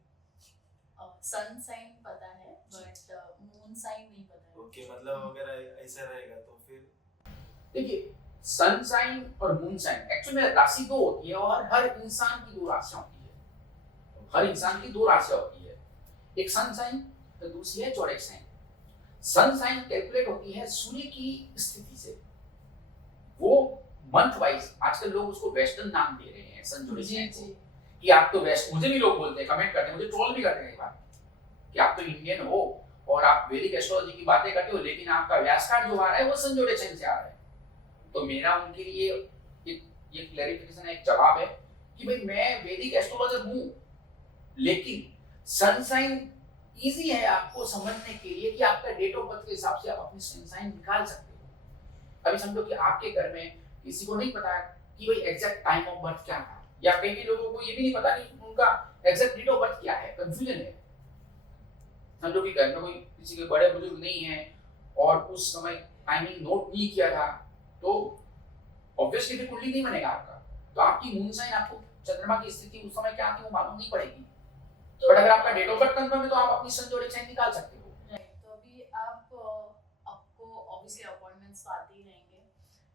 सन साइन पता है बट मून साइन नहीं पता है। ओके, मतलब अगर ऐसा रहेगा तो फिर देखिए सन साइन और मून साइन एक्चुअली में राशि दो होती है और हर इंसान की दो राशियां होती है। हर इंसान की दो राशियां होती है, एक सन साइन तो दूसरी है जोडिएक साइन। सन साइन कैलकुलेट होती है सूर्य की स्थिति से, वो मंथ वाइज, आजकल लोग उसको वेस्टर्न नाम दे रहे हैं सन जोडिएक साइन को, कि आप तो वेस्ट, मुझे भी लोग बोलते हैं, कमेंट करते हैं, मुझे ट्रोल भी करते हैं कई बार कि आप तो इंडियन हो और आप वैदिक एस्ट्रोलॉजी की बातें करते हो, लेकिन आपका व्यास कार्ड जो आ रहा है वो सन जोडिएक साइन से आ रहा है। तो मेरा उनके लिए ये क्लैरिफिकेशन है, एक जवाब है कि भाई मैं वैदिक एस्ट्रोलॉजर हूँ, लेकिन सन साइन इजी है आपको समझने के लिए कि आपका डेट ऑफ बर्थ के हिसाब से आप अपनी सन साइन निकाल सकते हो। अभी समझो कि आपके घर में किसी को नहीं पता कि भाई एग्जैक्ट टाइम ऑफ बर्थ क्या था, या कई लोगों को ये भी नहीं पता कि उनका एग्जैक्ट डेट ऑफ बर्थ क्या है, कंफ्यूजन है। समझो कि घर में कोई किसी के बड़े बुजुर्ग नहीं है और उस समय टाइमिंग नोट नहीं किया था, तो ऑब्वियसली फिर कुंडली नहीं बनेगा आपका। तो आपकी मून साइन, आपको चंद्रमा की स्थिति उस समय क्या थी वो मालूम नहीं पड़ेगी, बट अगर आपका डेट ऑफ बर्थ कंफर्म है तो आप अपनी सन जोडिएक साइन निकाल सकते हो। राइट, तो अभी आपको ऑब्वियसली अपॉइंटमेंट्स तो आते ही रहेंगे,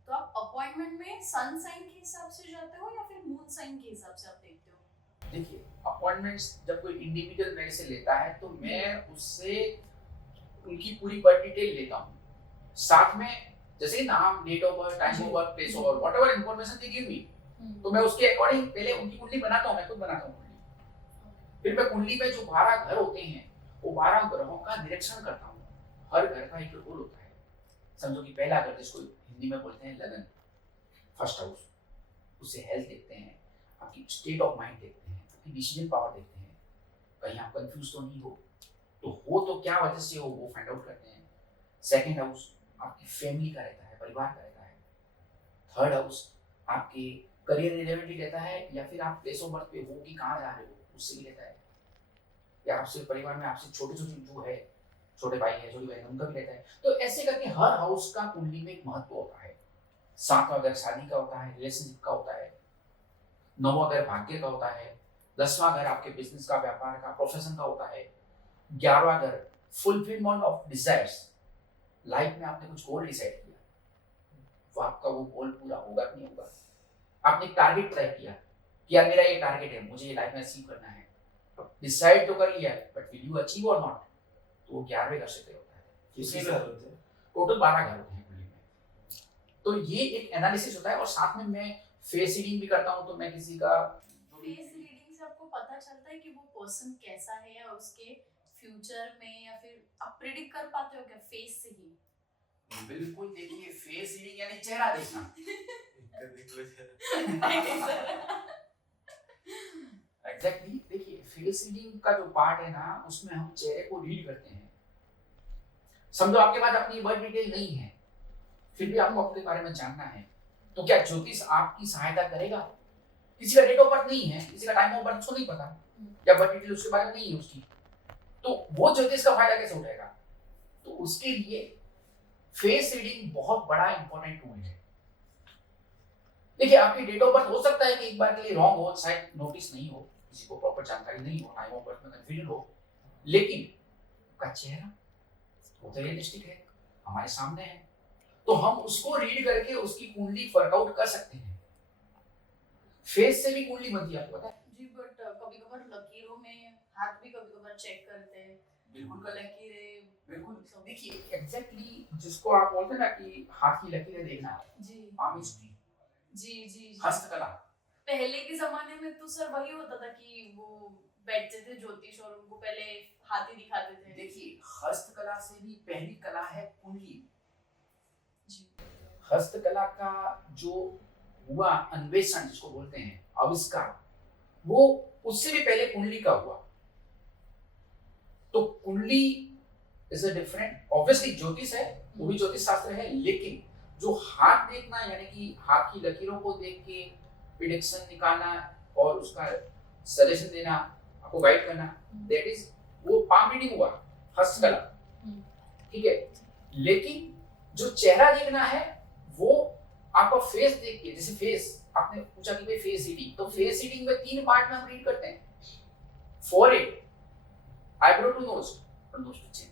तो आप अपॉइंटमेंट में सन साइन के हिसाब से जाते हो या फिर मून साइन के हिसाब से आप देखते हो? देखिए अपॉइंटमेंट्स जब कोई इंडिविजुअल मेरे से लेता है तो मैं उससे उनकी पूरी बर्थ डिटेल लेता हूँ, साथ में जैसे कि नाम, date of birth, time of birth, place of birth, whatever information they give me, तो मैं उसके अकॉर्डिंग पहले उनकी कुंडली बनाता हूँ, मैं खुद बनाता हूँ कुंडली। फिर मैं कुंडली में जो 12 घर होते हैं वो 12 ग्रहों का निरीक्षण करता हूँ। हर घर का एक रोल होता है। समझो कि पहला घर, जिसको हिंदी में बोलते हैं लगन, फर्स्ट हाउस, उससे हेल्थ देखते हैं, आपकी स्टेट ऑफ माइंड देखते हैं, आपकी डिसीजन पावर देखते हैं, कहीं आप कंफ्यूज तो नहीं हो तो क्या वजह से हो वो फाइंड आउट करते हैं। सेकंड हाउस आपकी फैमिली का रहता है, परिवार का रहता है। थर्ड हाउस आपके करियर रिलेटेड रहता है, या फिर आप प्लेस ऑफ बर्थ पे हो कि कहाँ जा रहे हो उससे भी रहता है, या आपसे परिवार में आपसे छोटे छोटे जो है, छोटे भाई है, छोटी बहन, उनका भी रहता है। तो ऐसे करके हर हाउस का कुंडली में एक महत्व होता है। 7वां घर शादी का होता है, रिलेशनशिप का होता है। 9वां घर भाग्य का होता है। 10वां घर आपके बिजनेस का, व्यापार का, प्रोफेशन का होता है। 11वां घर फुलफिलमेंट ऑफ डिजायर्स, लाइफ में आपने कुछ गोल डिसाइड किया, वो आपका वो गोल पूरा होगा कि नहीं होगा। आपने टारगेट तय किया कि यार मेरा ये टारगेट है, मुझे ये लाइफ में अचीव करना है, डिसाइड तो कर लिया, बट विल यू अचीव और नॉट, तो वो 11वें घर से तय होता है। कितने घर होते हैं? टोटल 12 घर होते हैं कुंडली में। तो ये एक एनालिसिस होता है, और साथ में मैं फेस रीडिंग भी करता हूँ। तो मैं किसी का फेस रीडिंग से आपको पता चलता है कि वो पर्सन कैसा है, या उसके फ्यूचर में, या फिर आप प्रिडिक्ट कर पाते हो क्या फेस से ही? बिल्कुल, देखिए फेस रीडिंग यानी चेहरा देखना। एग्जैक्टली, देखिए फेस रीडिंग का जो पार्ट है ना, उसमें हम चेहरे को रीड करते हैं। समझो आपके पास अपनी बर्थ डिटेल नहीं है, फिर भी आपको अपने बारे में जानना है, तो क्या ज्योतिष आपकी सहायता करेगा? किसी का डेट ऑफ बर्थ नहीं है, किसी का टाइम ऑफ बर्थ उसको नहीं पता, या बर्थ डिटेल उसके बारे में नहीं है उसकी, तो वो ज्योतिष का फायदा कैसे उठाएगा? तो उसके लिए फेस रीडिंग बहुत बड़ा इंपॉर्टेंट टूल है। देखिए आपकी डेट ऑफ बर्थ हो सकता है कि एक बार के लिए रॉन्ग हो, शायद नोटिस नहीं हो, किसी को प्रॉपर जानकारी नहीं हो, टाइम ऑफ बर्थ में कंफ्यूजन हो, लेकिन आपका चेहरा वो तो रियलिस्टिक है, हमारे सामने है, तो हम उसको रीड करके उसकी कुंडली वर्कआउट कर सकते हैं। फेस से भी कुंडली बनती है, आपको पता है? जी, बट कभी कभार लकीरों में हाथ भी कभी कभार चेक करते हैं। बिल्कुल कर लेंगे, लकीरें, बिल्कुल। देखिए एग्जैक्टली जिसको आप बोलते हैं ना कि हाथ की लकीरें देखना, जी पामिस्ट्री, जी जी। हस्तकला। पहले के जमाने में तो सर वही होता था कि वो बैठते थे ज्योतिष और उनको पहले हाथ ही दिखाते थे। देखिए हस्तकला से भी पहली कला है कुंडली। जी। हस्तकला का जो हुआ अन्वेषण, जिसको बोलते हैं आविष्कार, वो उससे भी पहले कुंडली का हुआ। तो कुंडली इज अ डिफरेंट, ऑब्वियसली ज्योतिष है, वो भी ज्योतिष शास्त्र है, लेकिन जो हाथ देखना, यानी कि हाथ की लकीरों को देख के प्रेडिक्शन निकालना और उसका सजेशन देना, आपको गाइड करना, दैट इज वो पाम रीडिंग हुआ, हस्तकला। ठीक है, लेकिन जो चेहरा देखना है वो आपका फेस देख के, जैसे फेस आपने पूछा कि भाई फेस रीडिंग, तो फेस रीडिंग में 3 पार्ट में हम रीड करते हैं, फोरहेड, आईब्रो टू नोज और नोज टू चिन।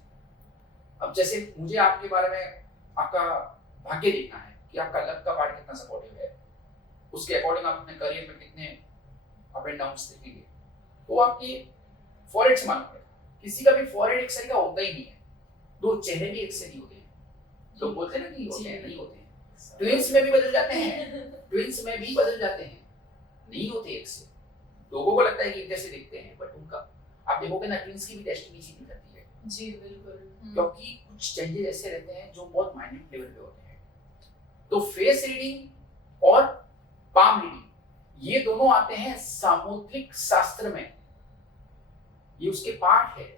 अब जैसे मुझे आपके बारे में आपका भाग्य देखना है कि आपका लक का पार्ट कितना सपोर्टिव है, उसके अकॉर्डिंग आप अपने करियर में कितने अप एंड डाउन्स देखेंगे, वो आपकी फोरहेड से मालूम पड़ेगा। किसी का भी फोरहेड एक सही का होता ही नहीं है, 2 चेहरे भी एक से नहीं होते हैं। लोग बोलते हैं ना कि होते हैं, नहीं होते हैं, ट्विंस में भी बदल जाते हैं, ट्विंस में भी बदल जाते हैं, नहीं होते एक से। लोगों को लगता है कि एक जैसे दिखते हैं, बट उनका आप देखोगे ना, ट्विंस की भी डेस्टिनी सीधी रहती है। जी बिल्कुल। क्योंकि कुछ चेंजेस ऐसे रहते हैं जो बहुत माइन्यूट लेवल पे होते हैं। तो फेस रीडिंग और पाम रीडिंग ये दोनों आते हैं सामुद्रिक शास्त्र में, ये उसके पार्ट है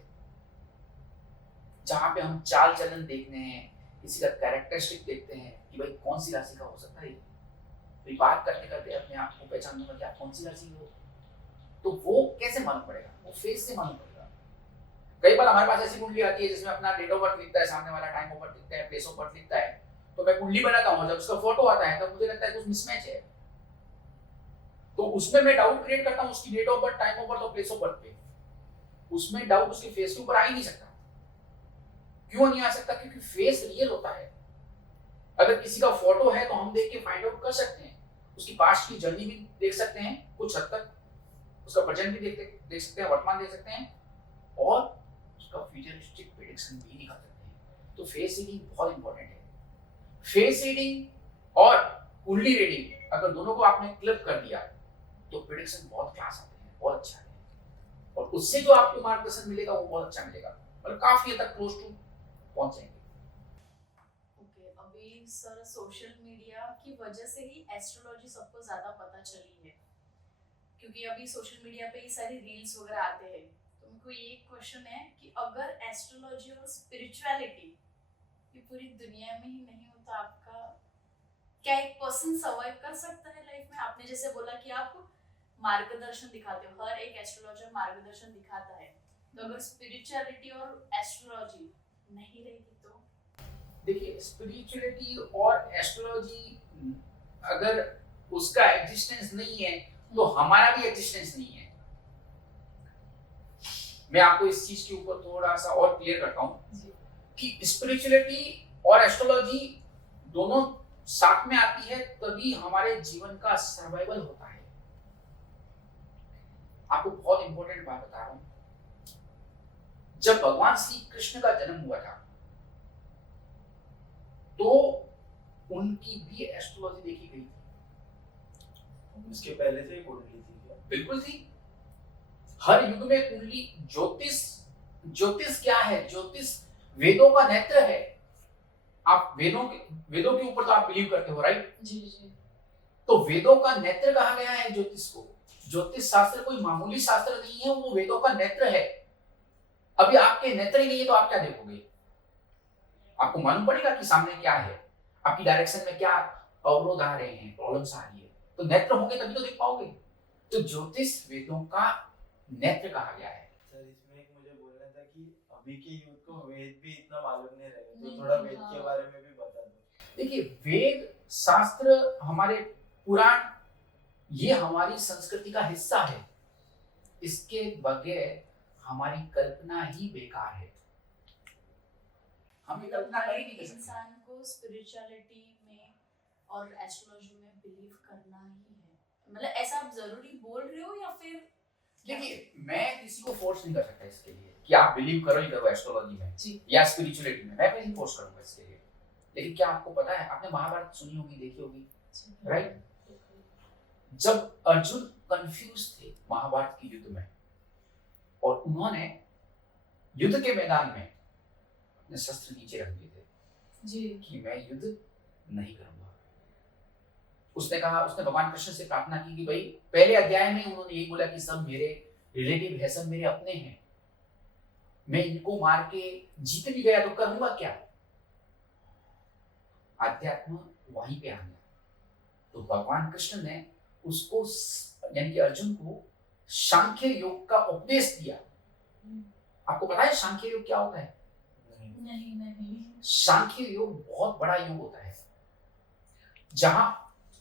जहां पे हम चाल चलन देखते हैं, किसी का कैरेक्टरिस्टिक देखते हैं कि भाई कौन सी राशि का हो सकता है। तो बात करते करते अपने आप को पहचान लूंगा कि आप कौन सी राशि हो, तो वो कैसे मालूम पड़ेगा? वो फेस से मालूम पड़ेगा। कई बार हमारे पास ऐसी कुंडली आती है जिसमें अपना डेट ऑफ बर्थ लिखता है, सामने वाला टाइम ऑफ बर्थ लिखता है, प्लेस ऑफ बर्थ लिखता है, तो मैं कुंडली बनाता हूँ, जब उसका फोटो आता है तब मुझे लगता है कुछ मिसमैच है, तो उसमें मैं डाउट क्रिएट करता हूँ उसकी date of birth, time of birth और प्लेस ऑफ बर्थ पे। उसमें डाउट उसके फेस के ऊपर आ ही नहीं सकता। क्यों नहीं आ सकता? क्योंकि फेस रियल होता है। अगर किसी का फोटो है तो हम देख के फाइंड आउट कर सकते हैं, उसकी पास्ट की जर्नी भी देख सकते हैं कुछ हद तक, उसका प्रेजेंट भी देख सकते हैं, वर्तमान देख सकते हैं, और उसका फ्यूचरिस्टिक प्रेडिक्शन भी निकाल सकते हैं। तो फेस रीडिंग बहुत इंपॉर्टेंट है। फेस रीडिंग और कुंडली रीडिंग अगर दोनों को आपने क्लब कर दिया तो प्रेडिक्शन बहुत क्लास आते हैं, बहुत अच्छा है। और उससे जो आपको मार्गदर्शन मिलेगा वो बहुत अच्छा मिलेगा, मतलब काफी हद तक क्लोज टू पहुंचेंगे। ओके, अभी सर सोशल मीडिया की वजह से ही एस्ट्रोलॉजी सबको ज्यादा पता चली है, क्योंकि अभी सोशल मीडिया पे ही सारी रील्स वगैरह आते हैं। तो मेरे को ये क्वेश्चन है कि अगर एस्ट्रोलॉजी और स्पिरिचुअलिटी ये पूरी दुनिया में ही नहीं हो तो आपका क्या एक पर्सन सर्वाइव कर सकता है लाइफ में? आपने जैसे बोला कि आप मार्गदर्शन दिखाते हो, हर एक एस्ट्रोलॉजर मार्गदर्शन दिखाता है, तो अगर स्पिरिचुअलिटी और एस्ट्रोलॉजी नहीं रहेगी तो? देखिए, स्पिरिचुअलिटी और एस्ट्रोलॉजी अगर उसका एग्जिस्टेंस नहीं है तो हमारा भी एग्जिस्टेंस नहीं है। मैं आपको इस चीज के ऊपर थोड़ा सा और क्लियर करता हूं कि स्पिरिचुअलिटी और एस्ट्रोलॉजी दोनों साथ में आती है तभी हमारे जीवन का सर्वाइवल होता है। आपको बहुत इंपॉर्टेंट बात बता रहा हूं, जब भगवान श्री कृष्ण का जन्म हुआ था तो उनकी भी एस्ट्रोलॉजी देखी गई थी। उसके पहले से ही कुंडली थी क्या? बिल्कुल थी। हर युग में कुंडली, ज्योतिष क्या है? ज्योतिष वेदों का नेत्र है। आप वेदों के ऊपर तो आप बिलीव करते हो, राइट? जी जी। तो वेदों का नेत्र कहा गया है ज्योतिष को। ज्योतिष शास्त्र कोई मामूली शास्त्र नहीं है, वो वेदों का नेत्र है। अभी आपके नेत्र ही नहीं है तो आप क्या देखोगे? आपको मालूम पड़ेगा कि सामने क्या है, आपकी डायरेक्शन में क्या अवरोध आ रहे हैं, प्रॉब्लम्स आ रही है, तो नेत्र होंगे तभी तो देख पाओगे। तो ज्योतिष वेदों का नेत्र कहा गया है। सर इसमें एक मुझे बोलना था कि अभी के यूथ को वेद भी इतना मालूम नहीं रहेगा, तो थोड़ा वेद के बारे में भी बता दो। देखिए, वेद शास्त्र, हमारे पुराण, ये हमारी संस्कृति का हिस्सा है। इसके बगैर हमारी कल्पना ही बेकार है। हम कल्पना कर ही नहीं सकते। इंसान को स्पिरिचुअलिटी में और एस्ट्रोलॉजी में बिलीव करना ही है, मतलब ऐसा आप जरूरी बोल रहे हो या फिर? देखिए, मैं किसी को फोर्स नहीं कर सकता इसके लिए कि आप बिलीव करो ही करो एस्ट्रोलॉजी में या स्पिरिचुअलिटी में, मैं नहीं फोर्स करूंगा इसके लिए। लेकिन क्या आपको पता है, आपने महाभारत सुनी होगी, देखी होगी, राइट? जब अर्जुन कंफ्यूज थे महाभारत के युद्ध में और उन्होंने युद्ध के मैदान में अपने शस्त्र नीचे रख दिए थे जी कि मैं युद्ध नहीं करूंगा। उसने भगवान कृष्ण से प्रार्थना की कि भाई, पहले अध्याय में उन्होंने यही बोला कि सब मेरे रिलेटिव है, सब मेरे अपने हैं, मैं इनको मार के जीत भी गया तो करूंगा क्या? अध्यात्म वहीं पे आ गया। तो भगवान कृष्ण ने उसको, यानी कि अर्जुन को, सांख्य योग का उपदेश दिया। आपको पता है सांख्य योग क्या होता है? नहीं। सांख्य योग बहुत बड़ा योग होता है, जहां,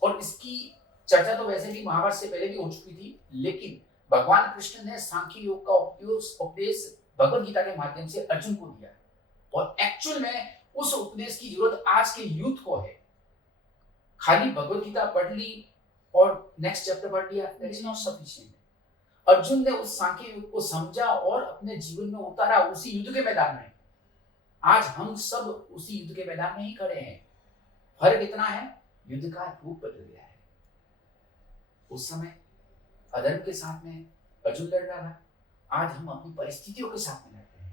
और इसकी चर्चा तो वैसे भी महाभारत से पहले भी हो चुकी थी, लेकिन भगवान कृष्ण ने सांख्य योग का उपदेश भगवद गीता के माध्यम से अर्जुन को दिया। और एक्चुअल में उस उपदेश की जरूरत आज के यूथ को है। खाली भगवद गीता पढ़ ली और नेक्स्ट चैप्टर पढ़ लिया, that is not sufficient. Arjun ने उस सांख्य युग को समझा और अपने जीवन में उतारा उसी युद्ध के मैदान में। आज हम सब उसी युद्ध के मैदान में ही खड़े हैं। फर्क इतना है, युद्ध का रूप बदल गया है। उस समय अधर्म के साथ में अर्जुन लड़ रहा था, आज हम अपनी परिस्थितियों के साथ में लड़ रहे हैं।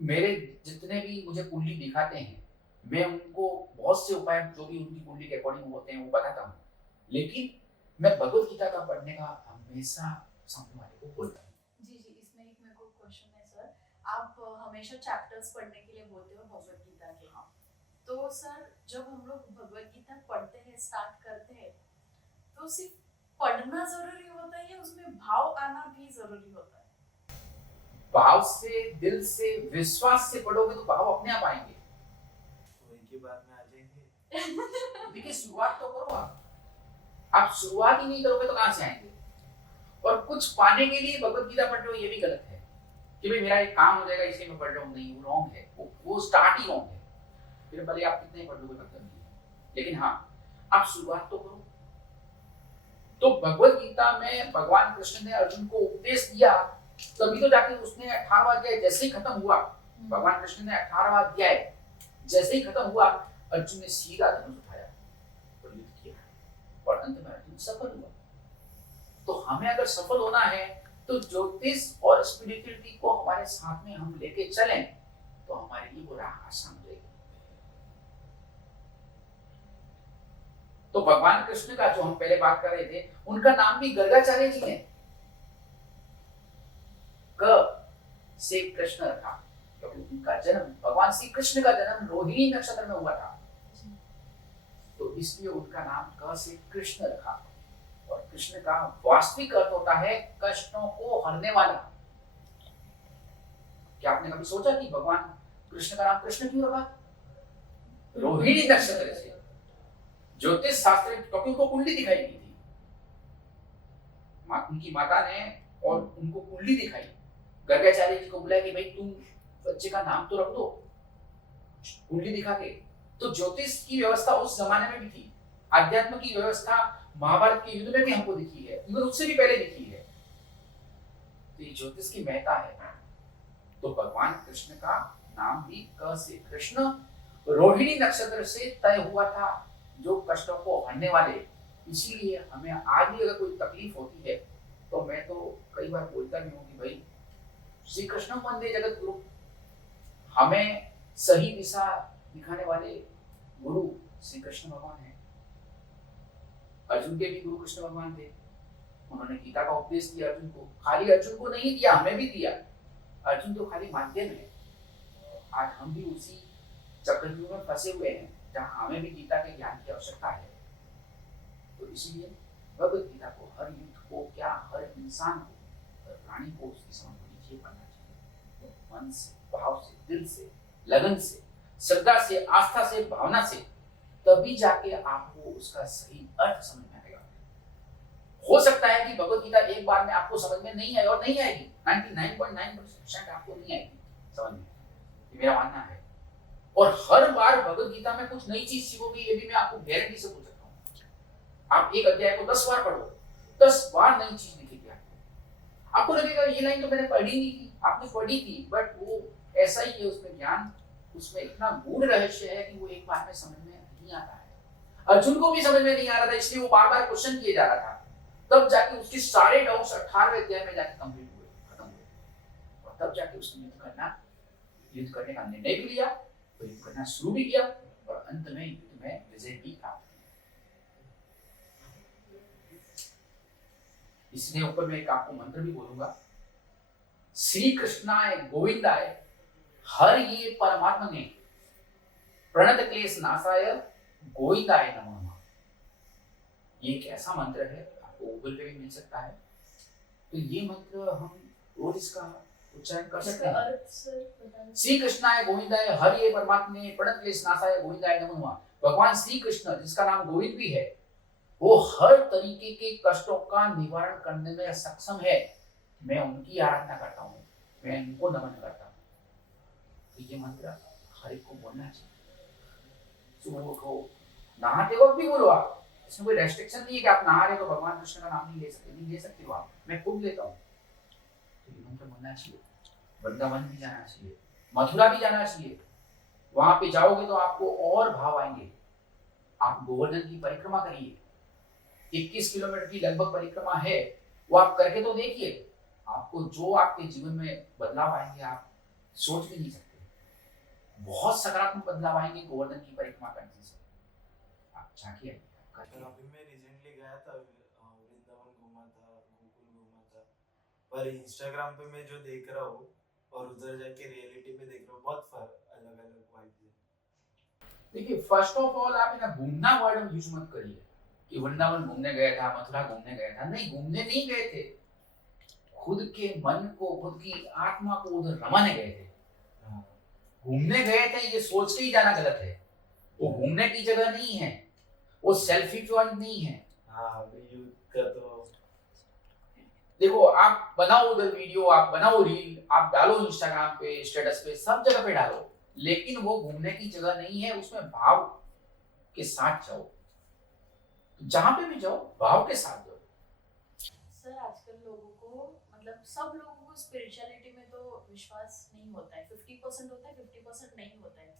मेरे जितने भी मुझे कुंडली दिखाते हैं, मैं उनको बहुत से उपाय जो भी उनकी कुंडली के अकॉर्डिंग होते हैं वो बताता हूँ, लेकिन मैं भगवद गीता का पढ़ने का हमेशा सामने वाले को बोलता हूँ। जी, इसमें एक मेरे को क्वेश्चन है सर, आप हमेशा चैप्टर्स पढ़ने के लिए बोलते हो भगवद गीता के, तो सर जब हम लोग भगवद गीता पढ़ते हैं, स्टार्ट करते हैं, तो सिर्फ पढ़ना जरूरी होता है या उसमें भाव आना भी जरूरी होता है? भाव से, दिल से, विश्वास से पढ़ोगे तो भाव अपने आप आएंगे। वही की बात में आ जाएंगे। देखिए, शुरुआत तो करो आप शुरुआत ही नहीं करोगे तो कहां से आएंगे? और कुछ पाने के लिए भगवद गीता पढ़ रहे हो, ये भी गलत है कि भाई मेरा एक काम हो जाएगा इसलिए मैं पढ़ रहा हूँ। नहीं, वो रॉन्ग है, वो स्टार्ट ही रॉन्ग है। फिर भले आप कितने पढ़ लोगे मतलब नहीं है, लेकिन हाँ, आप शुरुआत तो करो। तो भगवद गीता में भगवान कृष्ण ने अर्जुन को उपदेश दिया, तभी तो जाके उसने 18वां अध्याय जैसे ही खत्म हुआ, भगवान कृष्ण ने 18वां अध्याय जैसे ही खत्म हुआ, अर्जुन ने सीधा धनुष उठाया और युद्ध किया और अंत में अर्जुन सफल हुआ। तो हमें अगर सफल होना है तो ज्योतिष और स्पिरिचुअलिटी को हमारे साथ में हम लेके चलें तो हमारे लिए वो राह आसान हो जाएगी। तो भगवान कृष्ण का जो हम पहले बात कर रहे थे, उनका नाम भी गर्गाचार्य जी ने क से कृष्ण रखा, क्योंकि उनका जन्म, भगवान श्री कृष्ण का जन्म रोहिणी नक्षत्र में हुआ था, तो इसलिए उनका नाम क से कृष्ण रखा। और कृष्ण का वास्तविक अर्थ होता है कष्टों को हरने वाला। क्या आपने कभी सोचा कि भगवान कृष्ण का नाम कृष्ण क्यों रखा? रोहिणी नक्षत्र से, ज्योतिष शास्त्र, क्योंकि उनको कुंडली दिखाई दी थी, उनकी माता ने और उनको कुंडली दिखाई, गर्गाचार्य जी को बुलाया कि भाई तुम बच्चे का नाम तो रख दो कुंडली दिखा के। तो ज्योतिष की व्यवस्था उस जमाने में भी थी, अध्यात्म की व्यवस्था महाभारत के युद्ध में भी हमको दिखी है, इवन उससे भी पहले दिखी है। तो ये ज्योतिष की महत्ता है। तो भगवान कृष्ण का नाम भी क से कृष्ण रोहिणी नक्षत्र से तय हुआ था, जो कष्टों को हरने वाले। इसीलिए हमें आज भी अगर कोई तकलीफ होती है तो मैं तो कई बार बोलता भी हूँ कि भाई श्री कृष्ण वंदे जगत गुरु, हमें सही दिशा दिखाने वाले गुरु श्री कृष्ण भगवान है। अर्जुन के भी गुरु कृष्ण भगवान थे, उन्होंने गीता का उपदेश दिया अर्जुन को। खाली अर्जुन को नहीं दिया, हमें भी दिया। अर्जुन तो खाली माध्यम है, आज हम भी उसी चक्रव्यूह में फंसे हुए हैं जहां हमें भी गीता के ज्ञान की आवश्यकता है। तो इसीलिए भगवत गीता को हर युद्ध को, क्या हर इंसान को, हर प्राणी को उसकी समझ होनी चाहिए, पढ़ना चाहिए। तो मन से, भाव से, दिल से, लगन से, श्रद्धा से, आस्था से, भावना से, तभी जाके आपको उसका सही अर्थ समझ में आएगा। हो सकता है कि भगवत गीता एक बार में आपको समझ में नहीं आए और नहीं आएगी, 99.9% आपको नहीं आएगी समझ में, ये मेरा मानना है। और हर बार भगवत गीता में कुछ नई चीज सीखोगे, ये भी मैं आपको गारंटी से बोल सकता हूँ। आप एक अध्याय को 10 बार पढ़ो, 10 बार नई चीज दिखेगी आपको। आपको लगेगा ये लाइन तो मैंने पढ़ी नहीं थी, आपने पढ़ी थी, बट वो ऐसा ही है, उसमें ज्ञान, उसमें इतना गूढ़ रहस्य है कि वो एक बार में समझ में नहीं आता है। अर्जुन को भी समझ में नहीं आ रहा था, इसलिए वो बार बार क्वेश्चन किए जा रहा था, तब जाके उसके सारे डाउट्स 18वें अध्याय में जाके कंप्लीट हुए, खत्म हुए। और तब जाके उसने युद्ध करने का निर्णय भी लिया, तो युद्ध करना शुरू भी किया और अंत में युद्ध में विजय भी प्राप्त की। इसलिए ऊपर में एक आपको मंत्र भी बोलूंगा, श्री कृष्णाय गोविंदाय हर ये परमात्मने प्रणत क्लेश नाशाय गोविंदाय नमः। ये एक ऐसा मंत्र है, आपको गूगल पे भी मिल सकता है। तो ये मंत्र हम रोज इसका उच्चारण कर सकते हैं। श्री कृष्णाय गोविंदाय हर ये परमात्मने प्रणत क्लेश नाशाय गोविंदाय नमः। भगवान श्री कृष्ण, जिसका नाम गोविंद भी है, वो हर तरीके के कष्टों का निवारण करने में सक्षम है। मैं उनकी आराधना करता हूँ, मैं उनको नमन करता हूँ। तो ये मंत्र हर एक को बोलना चाहिए। सुबह उठो, नहाते वक्त भी बोलो आप, इसमें कोई रेस्ट्रिक्शन नहीं है कि आप नहा रहे तो भगवान कृष्ण का नाम नहीं ले सकते, नहीं ले सकते हो आप, मैं खुद लेता हूँ। तो ये मंत्र बोलना चाहिए। वृंदावन भी जाना चाहिए, मथुरा भी जाना चाहिए। वहां पे जाओगे तो आपको और भाव आएंगे। आप गोवर्धन की परिक्रमा करिए, 21 किलोमीटर की लगभग परिक्रमा है, वो आप करके तो देखिए, आपको जो आपके जीवन में बदलाव आएंगे आप सोच भी नहीं सकते। बहुत सकारात्मक बदलाव आएंगे गोवर्धन की परिक्रमा करने से। आप जाके अभी मैं रिसेंटली गया था वृंदावन घूमा था, गोकुल घूमा था, पर इंस्टाग्राम पे मैं जो देख रहा हूँ और उधर जाके रियलिटी में देख रहा हूँ, बहुत अलग अलग वाइब्स है। देखिए, फर्स्ट ऑफ ऑल आप ना घूमना वर्ड यूज मत करिए कि वृंदावन घूमने गया था, मथुरा घूमने गया था। नहीं, घूमने नहीं गए थे, खुद के मन को, खुद की आत्मा को उधर रमाने गए थे। घूमने गए थे ये सोच के ही जाना गलत है। वो घूमने की जगह नहीं है, वो सेल्फी पॉइंट नहीं है। यूथ का तो देखो, आप बनाओ उधर वीडियो, आप बनाओ रील, आप डालो इंस्टाग्राम पे, स्टेटस पे, सब जगह पे डालो, लेकिन वो घूमने की जगह नहीं है। उसमें भाव के साथ जाओ, जहां पे भी जाओ भाव के साथ जाओ। सर, आजकल लोगों को, मतलब सब लोगों को स्पिरिचुअलिटी में तो विश्वास नहीं होता है, 50% होता है, 50% नहीं होता है।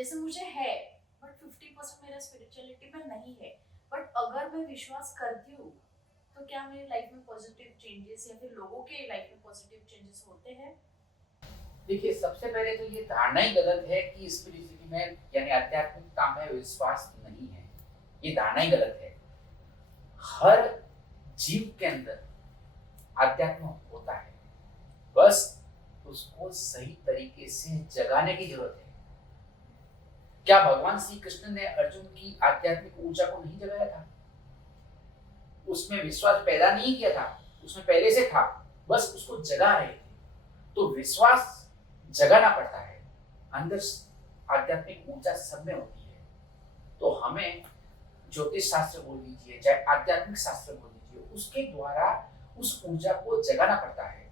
जैसे मुझे है बट 50% मेरा स्पिरिचुअलिटी में नहीं है, बट अगर मैं विश्वास करती हूँ तो क्या मेरी लाइफ में पॉजिटिव चेंजेस या फिर लोगों के लाइफ में पॉजिटिव चेंजेस होते हैं? देखिए, सबसे पहले तो ये धारणा ही गलत है कि स्पिरिचुअलिटी में यानी आध्यात्मिकता में विश्वास नहीं है। ये धारणा ही गलत है। हर जीव के अंदर आध्यात्म होता है, बस उसको सही तरीके से जगाने की जरूरत है। क्या भगवान श्री कृष्ण ने अर्जुन की आध्यात्मिक ऊर्जा को नहीं जगाया था? उसमें विश्वास पैदा नहीं किया था, उसमें पहले से था, बस उसको जगा रहे थे। तो विश्वास जगाना पड़ता है। अंदर आध्यात्मिक ऊर्जा सब में होती है। तो हमें ज्योतिष शास्त्र बोल लीजिए, चाहे आध्यात्मिक शास्त्र बोल लीजिए, उसके द्वारा उस ऊर्जा को जगाना पड़ता है।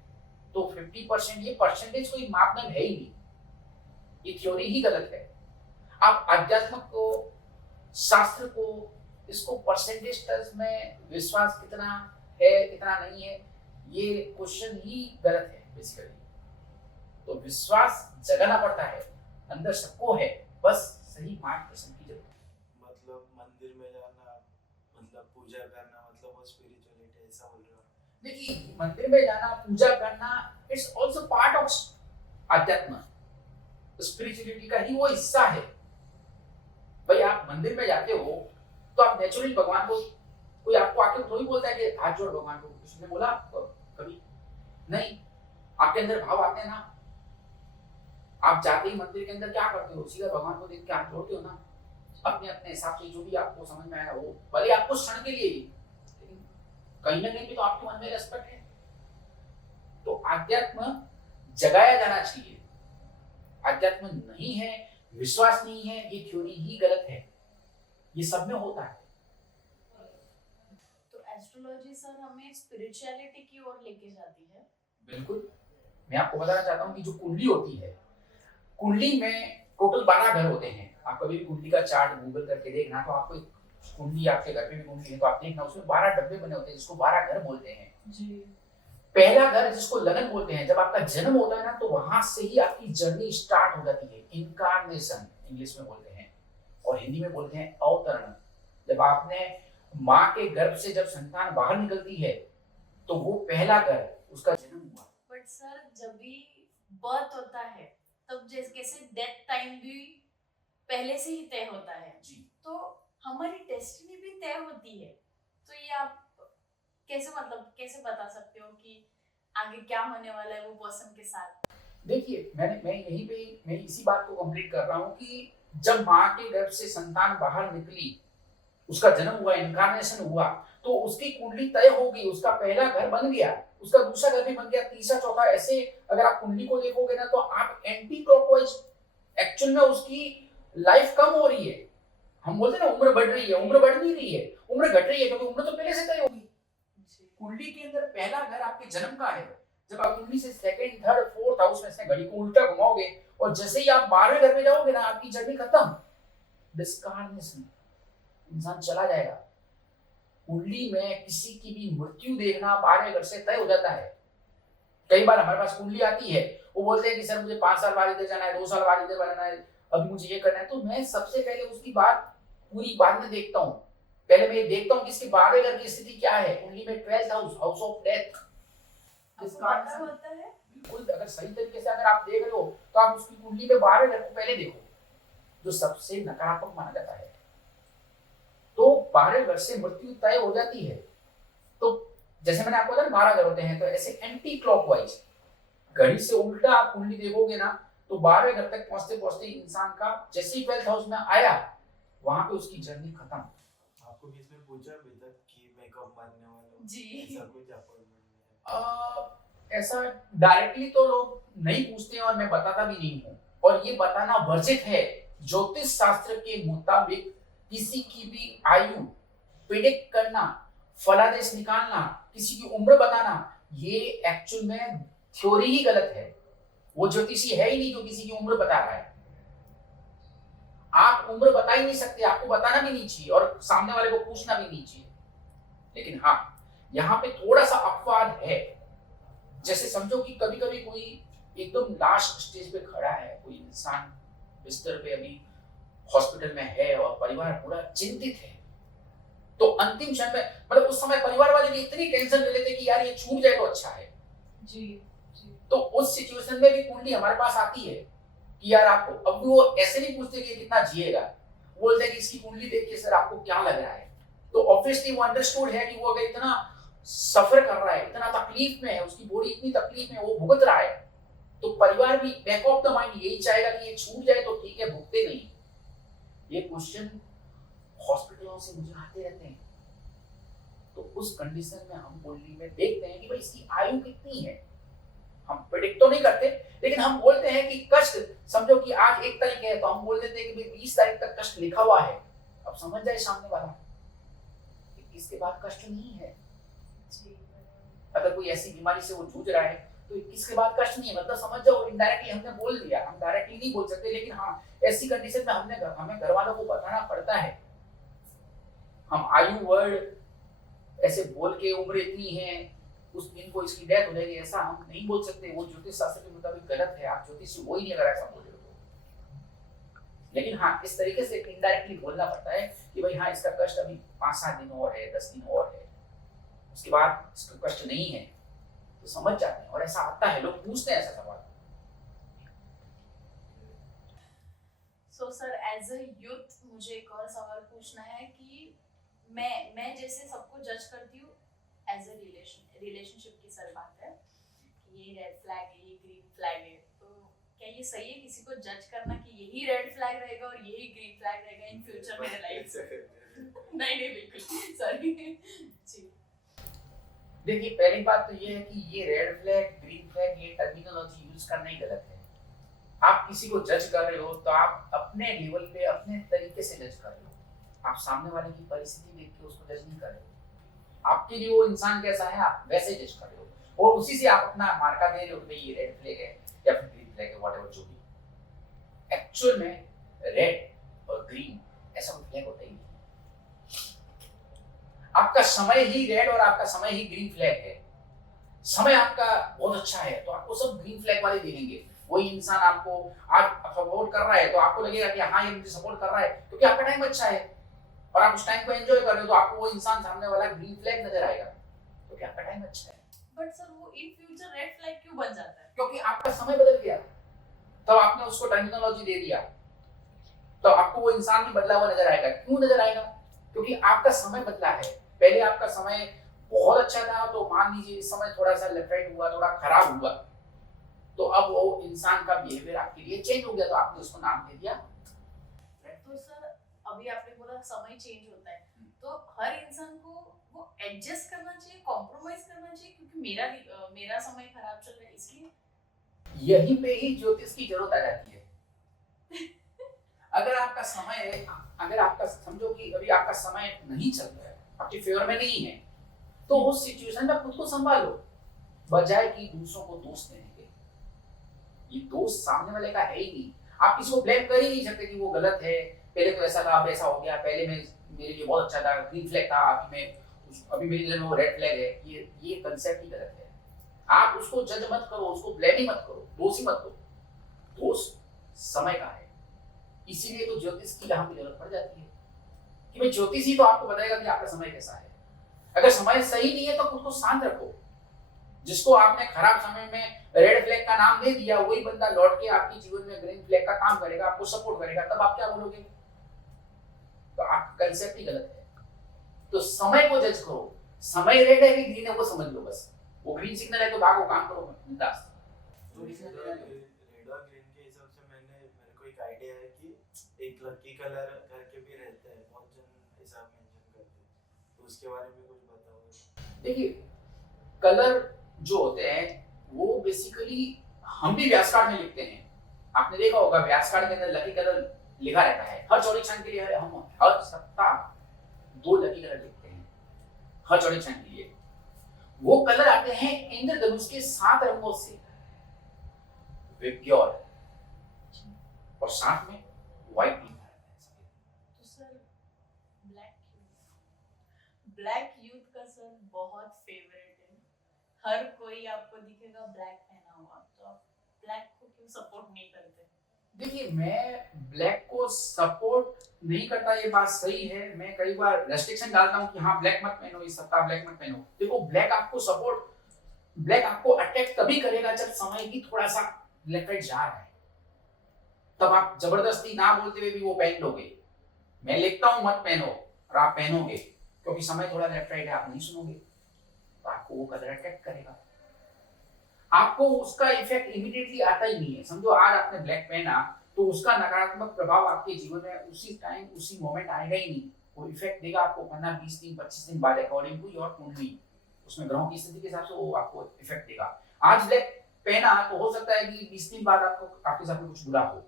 तो 50% ये परसेंटेज कोई मापदंड है ही नहीं, ये थ्योरी ही गलत है। आप अध्यात्म को, शास्त्र को, इसको परसेंटेज टर्म्स में विश्वास कितना है कितना नहीं है, ये क्वेश्चन ही गलत है बेसिकली। तो विश्वास जगाना पड़ता है, अंदर सबको है, बस सही मार्गदर्शन की जरूरत है। मतलब मंदिर में जाना, मतलब पूजा करना, मतलब वो स्पिरिचुअलिटी ऐसा बोल रहे हो? देखिए, मंदिर में जाना, पूजा करना, इट्स आल्सो पार्ट ऑफ अध्यात्म। स्पिरिचुअलिटी का ही वो हिस्सा है। भाई, आप मंदिर में जाते हो तो आप नेचुरली भगवान को, कोई आपको आके थोड़ी बोलता है कि हाथ जोड़ भगवान को, किसी ने बोला कभी नहीं। आपके अंदर भाव आते हैं ना। आप जाते ही मंदिर के अंदर क्या करते हो? सीधा भगवान को देख के हाथ जोड़ते हो ना, अपने अपने हिसाब से, जो भी आपको समझ में आया वो, भले आपको क्षण के लिए ही, लेकिन कहीं ना कहीं भी तो आपके मन में रेस्पेक्ट है। तो आध्यात्म जगाया जाना चाहिए। आध्यात्म नहीं है, विश्वास नहीं है, ये थ्योरी ही गलत है। ये सब में होता है। तो एस्ट्रोलॉजी सर हमें स्पिरिचुअलिटी की ओर लेके जाती है। बिल्कुल। मैं आपको बताना चाहता हूँ कि जो कुंडली होती है, कुंडली में टोटल 12 घर होते हैं। आप कभी भी कुंडली का चार्ट गूगल करके देखना, तो आपको कुंडली, आपके घर पे भी कुंडली है तो आप देखना, उसमें 12 डब्बे बने होते हैं, जिसको 12 घर बोलते हैं जी। पहला घर जिसको लगन बोलते हैं, जब आपका जन्म होता है ना, तो वहां से ही आपकी जर्नी स्टार्ट हो जाती है। इनकारनेशन इंग्लिश में बोलते हैं, और हिंदी में बोलते हैं अवतरण। जब आपने माँ के गर्भ से जब संतान बाहर निकलती है, तो वो पहला घर, उसका जन्म हुआ। बट सर, जब भी बर्थ होता है तब जैसे कैसे डेथ टाइम भी पहले से ही तय होता है जी। तो हमारी डेस्टिनी भी तय होती है। तो ये आप कैसे, मतलब कैसे बता सकते हो कि आगे क्या होने वाला है वो पर्सन के साथ? देखिए, मैं इसी बात को कंप्लीट कर रहा हूँ कि जब माँ के गर्भ से संतान बाहर निकली, उसका जन्म हुआ, इनकारनेशन हुआ, तो उसकी कुंडली तय हो गई, उसका पहला घर बन गया, उसका दूसरा घर भी बन गया, तीसरा, चौथा, ऐसे। अगर आप कुंडली को देखोगे ना, तो आप एंटी क्लॉकवाइज, एक्चुअल में उसकी लाइफ कम हो रही है। हम बोलते हैं ना उम्र बढ़ रही है, उम्र बढ़ नहीं रही है, उम्र घट रही है, क्योंकि उम्र तो पहले से तय होगी। कुंडली के अंदर पहला घर आपके जन्म का है। जब आप कुंडली से सेकंड, थर्ड, फोर्थ हाउस में से घड़ी को उल्टा घुमाओगे, और जैसे ही आप 12वें घर में जाओगे ना, आपकी जर्नी खत्म, डिस्कार्नेशन, इंसान चला जाएगा। कुंडली में किसी की भी मृत्यु देखना 12वें घर से तय हो जाता है। कई बार हमारे पास कुंडली आती है, वो बोलते हैं कि सर मुझे 5 साल बाद इधर जाना है, 2 साल बाद इधर जाना है, अभी मुझे ये करना है। तो मैं सबसे पहले उसकी बात पूरी बाद में देखता हूँ। पहले मैं ये देखता हूँ कि इसके 12वें घर की स्थिति क्या है। कुंडली में 12th house, house of death, आपको होता है। बिल्कुल। अगर सही तरीके से अगर आप देख रहे हो, तो आप उसकी कुंडली में 12वें घर को पहले देखो, जो सबसे नकारात्मक माना जाता है। तो 12वें घर से मृत्यु तय हो जाती है। तो जैसे मैंने आपको बताया 12 घर होते हैं, तो ऐसे एंटी क्लॉकवाइज घड़ी से उल्टा आप कुंडली देखोगे ना, तो 12वें घर तक पहुंचते पहुंचते इंसान का जैसे ही 12th हाउस में आया, वहां पे उसकी जर्नी खत्म। आपको किसी ने पूछा अभी तक कि मैं कब मरने वाला हूँ? जी। ऐसा कुछ अपॉइंटमेंट है? ऐसा डायरेक्टली तो लोग नहीं पूछते हैं, और मैं बताता भी नहीं हूँ, और ये बताना वर्जित है। ज्योतिष शास्त्र के मुताबिक किसी की भी आयु प्रिडिक्ट करना, फलादेश निकालना, किसी की उम्र बताना, ये एक्चुअल में थ्योरी ही गलत है। वो ज्योतिषी है ही नहीं जो किसी की उम्र बता रहा है। आप उम्र बता ही नहीं सकते, आपको बताना भी नहीं चाहिए, और सामने वाले को पूछना भी नहीं चाहिए। लेकिन हाँ, यहाँ पे थोड़ा सा अपवाद है। जैसे समझो कि कभी कभी कोई एकदम लास्ट स्टेज पे खड़ा है, कोई इंसान बिस्तर पे अभी हॉस्पिटल में है और परिवार पूरा चिंतित है, तो अंतिम क्षण में मतलब उस समय परिवार वाले भी इतनी टेंशन ले लेते कि यार ये छूट जाए तो अच्छा है। जी जी। तो उस सिचुएशन में भी कुंडली हमारे पास आती है कि यार आपको, अब वो ऐसे नहीं पूछते कि कितना जिएगा, बोलते हैं कि इसकी कुंडली देख के सर आपको क्या लग रहा है। तो ऑब्वियसली वो अंडरस्टूड है कि वो अगर इतना सफर कर रहा है, इतना तकलीफ में है, उसकी बॉडी इतनी तकलीफ में वो भुगत रहा है, तो परिवार भी बैक ऑफ द माइंड यही चाहेगा कि ये छूट जाए तो ठीक है, भुगते नहीं। ये क्वेश्चन हॉस्पिटलों से मुझे आते रहते हैं। तो उस कंडीशन में हम कुंडली में देखते हैं कि भाई इसकी आयु कितनी है। हम प्रेडिक्ट तो नहीं करते, लेकिन हम बोलते हैं कि कष्ट, समझो कि आज 1 तारीख है तो हम बोल देते हैं कि भाई 20 तारीख तक कष्ट लिखा हुआ है। अब समझ जाए सामने वाला 21 के बाद कष्ट नहीं है। अगर कोई ऐसी बीमारी से वो जूझ रहा है तो 21 के बाद कष्ट नहीं है, मतलब समझ जाओ इनडायरेक्टली हमने बोल दिया। हम डायरेक्टली नहीं बोल सकते, लेकिन हाँ ऐसी कंडीशन में हमें घर वालों को बताना पड़ता है। हम आयु वर्ड ऐसे बोल के उम्र इतनी है, उस दिन को इसकी डेथ हो जाएगी, ऐसा हम नहीं बोल सकते। वो ज्योतिष शास्त्र के मुताबिक गलत है। आप ज्योतिषी हो ही नहीं अगर ऐसा बोले तो। लेकिन हाँ इस तरीके से इनडायरेक्टली बोलना पड़ता है कि भाई हाँ इसका कष्ट अभी 5-7 दिन और है, 10 दिन और है, उसके बाद इसका कष्ट नहीं है, तो समझ जाते हैं। और ऐसा आता है, लोग पूछते हैं ऐसा सवाल। So sir as a youth मुझे एक और सवाल पूछना है कि मैं जैसे सबको जज करती हूँ एज अ रिलेशनशिप की सर बात है कि ये रेड फ्लैग है, ये ग्रीन फ्लैग है, तो क्या ये सही है किसी को जज करना कि यही रेड फ्लैग रहेगा और यही ग्रीन फ्लैग रहेगा इन फ्यूचर मेरे लाइफ से? नहीं बिल्कुल सॉरी जी। देखिए पहली बात तो ये है कि ये रेड फ्लैग, ग्रीन फ्लैग, ये टर्मिनोलॉजी यूज करना ही गलत है। आप किसी को जज कर रहे हो तो आप अपने लेवल पे अपने तरीके से जज कर रहे हो। आप सामने वाले की परिस्थिति देख के उसको जज नहीं कर रहे हो। आपके लिए वो इंसान कैसा है आप वैसे जज कर रहे हो, और उसी से आप अपना मार्का दे रहे हो कि भाई ये रेड फ्लैग है या फिर ग्रीन फ्लैग है, व्हाटएवर जो भी। एक्चुअल में रेड और ग्रीन ऐसा कोई फ्लैग होता ही नहीं। आपका समय ही रेड और आपका समय ही ग्रीन फ्लैग है। समय आपका बहुत अच्छा है तो आपको सब ग्रीन फ्लैग वाले दिखेंगे। वही इंसान आपको आज सपोर्ट कर रहा है तो आपको लगेगा कि हाँ ये मुझे सपोर्ट कर रहा है क्योंकि आपका टाइम अच्छा है और आप उस टाइम को एंजॉय कर रहे हो, तो आपको वो इंसान सामने वाला ग्रीन फ्लैग नजर आएगा क्योंकि आपका टाइम अच्छा है। बट सर वो इन फ्यूचर रेड फ्लैग क्यों बन जाता है? क्योंकि आपका समय बदल गया, तब आपने उसको टर्मिनोलॉजी दे दिया, तो आपको वो इंसान भी बदला हुआ नजर आएगा। क्यों नजर आएगा? क्योंकि आपका समय बदला है। पहले आपका समय बहुत अच्छा था तो मान लीजिए इस समय थोड़ा सा लेफ्ट राइट हुआ, थोड़ा खराब हुआ, तो अब वो इंसान का बिहेवियर आपके लिए चेंज हो गया, तो आपने उसको नाम दे दिया। तो सर अभी आपने बोला समय चेंज होता है, तो हर इंसान को वो एडजस्ट करना चाहिए, कॉम्प्रोमाइज करना चाहिए क्योंकि मेरा समय खराब चल रहा है इसलिए? यहीं पे ही ज्योतिष की जरूरत आ जाती है। अगर आपका समझो कि अभी आपका समय नहीं चल रहा है, आपके फेवर में नहीं है, तो उस सिचुएशन में खुद को संभालो, बजाय कि दूसरों को दोष देने के। ये दोष सामने वाले का है ही नहीं। आप किसी को ब्लेम कर ही नहीं सकते कि वो गलत है, पहले तो ऐसा था अब ऐसा हो गया, पहले मैं मेरे लिए बहुत अच्छा था, ग्रीन फ्लैग था, अभी मेरे लिए वो रेड फ्लैग है। ये कंसेप्ट ही गलत है। आप उसको जज मत करो, उसको ब्लेम ही मत करो, दोष ही मत दो। दोष समय का है। इसीलिए तो ज्योतिष की यहाँ पे जरूरत पड़ जाती है कि भाई ज्योतिष ही तो आपको बताएगा कि आपका समय कैसा है। अगर समय सही नहीं है तो खुद को शांत रखो। जिसको आपने खराब समय में रेड फ्लैग का नाम दे दिया, वही बंदा लौट के आपके जीवन में ग्रीन फ्लैग का काम करेगा, आपको सपोर्ट करेगा, तब आप क्या बोलोगे? तो आपका कंसेप्ट ही गलत है। तो समय को जज करो, समय रेड है कि ग्रीन है वो समझ लो बस। वो ग्रीन सिग्नल है तो भागो, काम करो बिंदास। रेड और ग्रीन के हिसाब से मेरे को एक आइडिया है कि एक लकी कलर करके भी रहता है, बहुत जन ऐसा मेंशन करते हैं, तो उसके बारे में कुछ बताओगे? देखिए कलर जो होते हैं वो बेसिकली हम भी व्यास कार्ड में लिखते हैं। आपने देखा होगा व्यास कार्ड के अंदर लकी कलर लिखा रहता है। हर चौड़ी क्षण के लिए हम हर सप्ताह 2 लकी कलर लिखते हैं हर चौड़ी क्षण के लिए। वो कलर आते हैं इंद्रधनुष के 7 रंगों से, विज्ञान और साथ में व्हाइट भी। तो सर ब्लैक यूथ का सर बहुत फेवरेट है। हर कोई आपको दिखेगा ब्लैक पहना हुआ, तो आप ब्लैक को क्यों सपोर्ट नहीं करते? देखिए मैं ब्लैक को सपोर्ट नहीं करता, ये बात सही है। मैं कई बार रेस्ट्रिक्शन डालता हूँ कि हाँ ब्लैक मत पहनो, इस सप्ताह ब्लैक मत पहनो। देखो ब्लैक आपको अटैक तभी करेगा जब समय ही थोड़ा सा लेफ्ट राइट जा रहा है, तब आप जबरदस्ती ना बोलते हुए भी वो पहन लोगे। मैं लिखता हूँ मत पहनो और आप पहनोगे, क्योंकि समय थोड़ा लेफ्ट राइट है, आप नहीं सुनोगे तो आपको वो कलर अटैक करेगा। आपको उसका इफेक्ट इमीडिएटली आता ही नहीं है। समझो आज आपने ब्लैक पहना तो उसका नकारात्मक प्रभाव आपके जीवन में उसी टाइम उसी मोमेंट आएगा ही नहीं। वो इफेक्ट देगा आपको 15 20 दिन 25 दिन बाद, अकॉर्डिंग टू योर कुंडली, उसमें ग्रहों की स्थिति के हिसाब से वो आपको इफेक्ट देगा। आज ब्लैक पहना तो हो सकता है कि 20 दिन बाद आपको आपके साथ में कुछ बुरा हो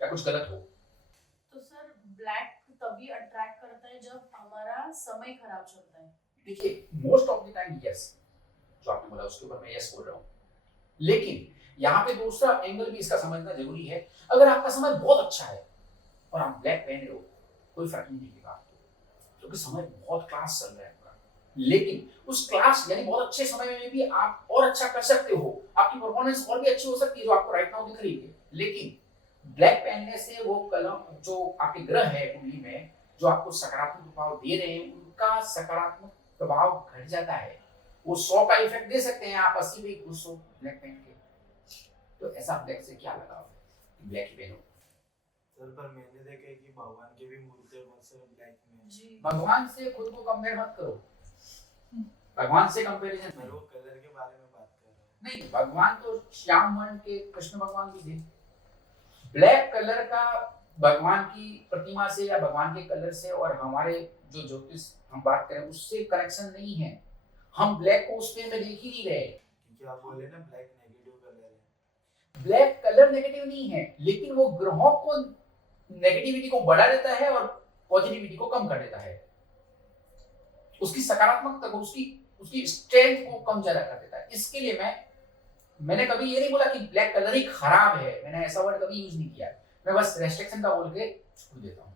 या कुछ गलत हो। तो सर ब्लैक तभी अट्रैक्ट करता है जब हमारा समय खराब चलता है। देखिए most of the time yes, जो आपने बोला उसके ऊपर मैं यस बोल रहा हूँ, लेकिन यहाँ पे दूसरा एंगल भी इसका समझना जरूरी है। अगर आपका समय बहुत अच्छा है और आप ब्लैक पहन रहे हो, कोई फर्क नहीं पड़ेगा आपको, क्योंकि समय बहुत क्लास चल रहा है आपका। लेकिन उस क्लास यानी बहुत अच्छे समय में भी आप और अच्छा कर सकते हो, आपकी परफॉर्मेंस और भी अच्छी हो सकती है जो आपको राइट नाउ दिख रही है। लेकिन ब्लैक पहनने से वो कलम जो आपके ग्रह है कुंडली में जो आपको सकारात्मक प्रभाव दे रहे हैं, उनका सकारात्मक प्रभाव घट जाता है। वो 100 का इफेक्ट दे सकते हैं, आप 80 में खुश हो ब्लैक पहन के। तो ऐसा ब्लैक से क्या लगाव है, ब्लैक ही पहनो। सर पर मैंने देखा है कि भगवान की भी मूर्ति बहुत सारे ब्लैक में जी। भगवान से खुद को कंपेयर मत करो, भगवान से कंपैरिजन पर वो कलर के बारे में बात कर रहे हैं। नहीं। भगवान तो श्याम वर्ण के कृष्ण भगवान भी थे। ब्लैक कलर का भगवान की प्रतिमा से या भगवान के कलर से और हमारे जो ज्योतिष हम बात करें उससे कनेक्शन नहीं है। हम ब्लैक को उस पे में देख ही नहीं रहे। क्योंकि आप बोले ना ब्लैक नेगेटिव कलर है। ब्लैक कलर नेगेटिव नहीं है, लेकिन वो ग्रहों को नेगेटिविटी को बढ़ा देता है और पॉजिटिविटी को कम कर देता है। उसकी सकारात्मकता को, उसकी स्ट्रेंथ को कम ज्यादा कर देता है। इसके लिए मैंने कभी ये नहीं बोला कि ब्लैक कलर ही खराब है, मैंने ऐसा वर्ड कभी यूज नहीं किया। मैं बस रेस्ट्रिक्शन का बोल के छोड़ देता हूँ।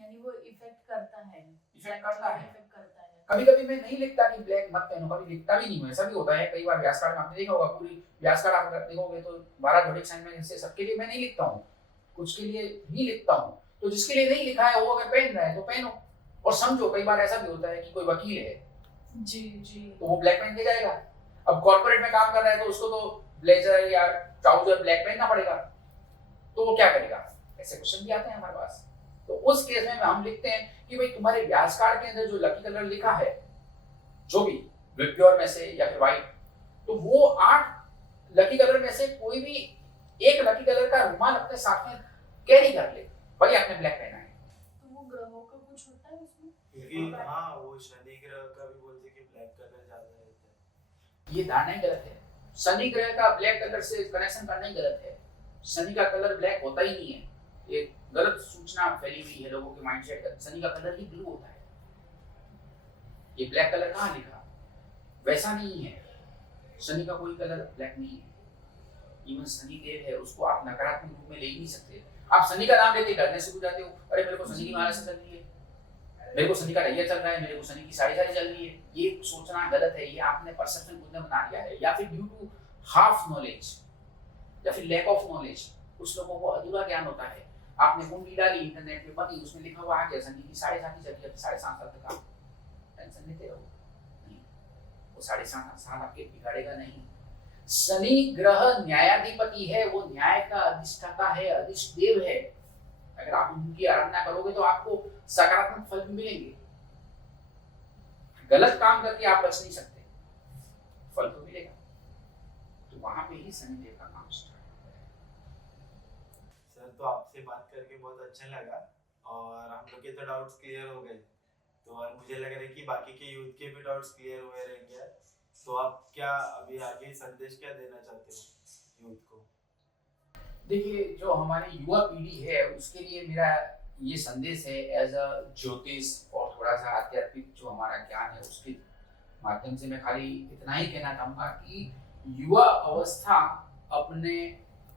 यानी वो इफेक्ट करता है। इफेक्ट करता है। इफेक्ट करता है। कभी कभी मैं नहीं लिखता कि ब्लैक मत पहनो, कभी लिखता भी नहीं हूँ। ऐसा भी होता है कई बार। व्यास कार्ड में आपने देखा होगा, पूरी व्यास कार्ड आप देखोगे तो 12 जोडिक साइन में से सबके लिए मैं नहीं लिखता हूँ, कुछ के लिए भी लिखता हूँ। तो जिसके लिए नहीं लिखा है वो अगर पहन रहा है तो पहनो। और समझो कई बार ऐसा भी होता है कि कोई वकील है जी जी, तो वो ब्लैक पहन के जाएगा। अब कॉर्पोरेट में काम कर रहा है तो उसको तो ब्लेजर या ट्राउजर ब्लैक पहनना पड़ेगा, तो वो क्या करेगा? ऐसे क्वेश्चन भी आते हैं हमारे पास। तो उस केस में हम लिखते हैं कि भाई तुम्हारे व्यास कार्ड के अंदर जो लकी कलर लिखा है, जो भी प्योर में से या फिर व्हाइट, तो वो 8 लकी कलर में से कोई भी एक लकी कलर का रुमाल अपने साथ में कैरी कर ले, भले आपने ब्लैक पहना है। तो वो ग्रहों का कुछ होता है उसमें? क्योंकि हाँ वो शनि ग्रह का भी बोलते हैं कि ब्लैक कलर ज्यादा रहता है। ये धारणा ही गलत है। शनि ग्रह का ब्लैक कलर से कनेक्शन करना ही गलत है। शनि का कलर ब्लैक होता ही नहीं है। ये गलत सूचना फैली हुई है लोगों के माइंडसेट का। शनि का कलर ही ब्लू होता है। ये ब्लैक कलर कहाँ लिखा? वैसा नहीं है। शनि का कोई कलर ब्लैक नहीं है। इवन शनि देव है, उसको आप नकारात्मक रूप में ले ही नहीं सकते। आप शनि का नाम लेते डरने से हो जाते हो, अरे मेरे को शनि की महाराज चल रही है, मेरे को शनि का रैया चल रहा है, मेरे को शनि की साड़ी चल रही है। ये सोचना गलत है। ये आपने परसेप्शन खुद ने बना लिया है, या फिर ड्यू टू हाफ नॉलेज या फिर लैक ऑफ नॉलेज। कुछ लोगों को अधूरा ज्ञान होता है। आपने कुंडली डाली इंटरनेट पे, बनी, उसमें लिखा हुआ आ गया शनि की 7.5 चल रही है, 7.5 साल तक आप टेंशन लेते रहो। नहीं, वो 7.5 साल आपके बिगाड़ेगा नहीं। शनि ग्रह न्यायाधिपति है, वो न्याय का अधिष्ठाता है, अधिष्ठदेव है। अगर आप उनकी आराधना करोगे तो आपको सकारात्मक फल भी मिलेंगे। गलत काम करके आप बच नहीं सकते, फल तो मिलेगा। तो वहां पे ही शनि देव का काम स्टार्ट होता है। सर तो आपसे बात करके बहुत अच्छा लगा और हम लोग के तो डाउट्स क्लियर हो गए। तो और मुझे लग रहा है कि बाकी के यूथ के भी डाउट्स क्लियर हुए रहेंगे। तो आप क्या अभी आगे संदेश क्या देना चाहते हो यूथ को? देखिए, जो हमारी युवा पीढ़ी है उसके लिए मेरा ये संदेश है, एज अ ज्योतिष और थोड़ा सा आध्यात्मिक जो हमारा ज्ञान है उसके माध्यम से मैं खाली इतना ही कहना चाहूँगा कि युवा अवस्था अपने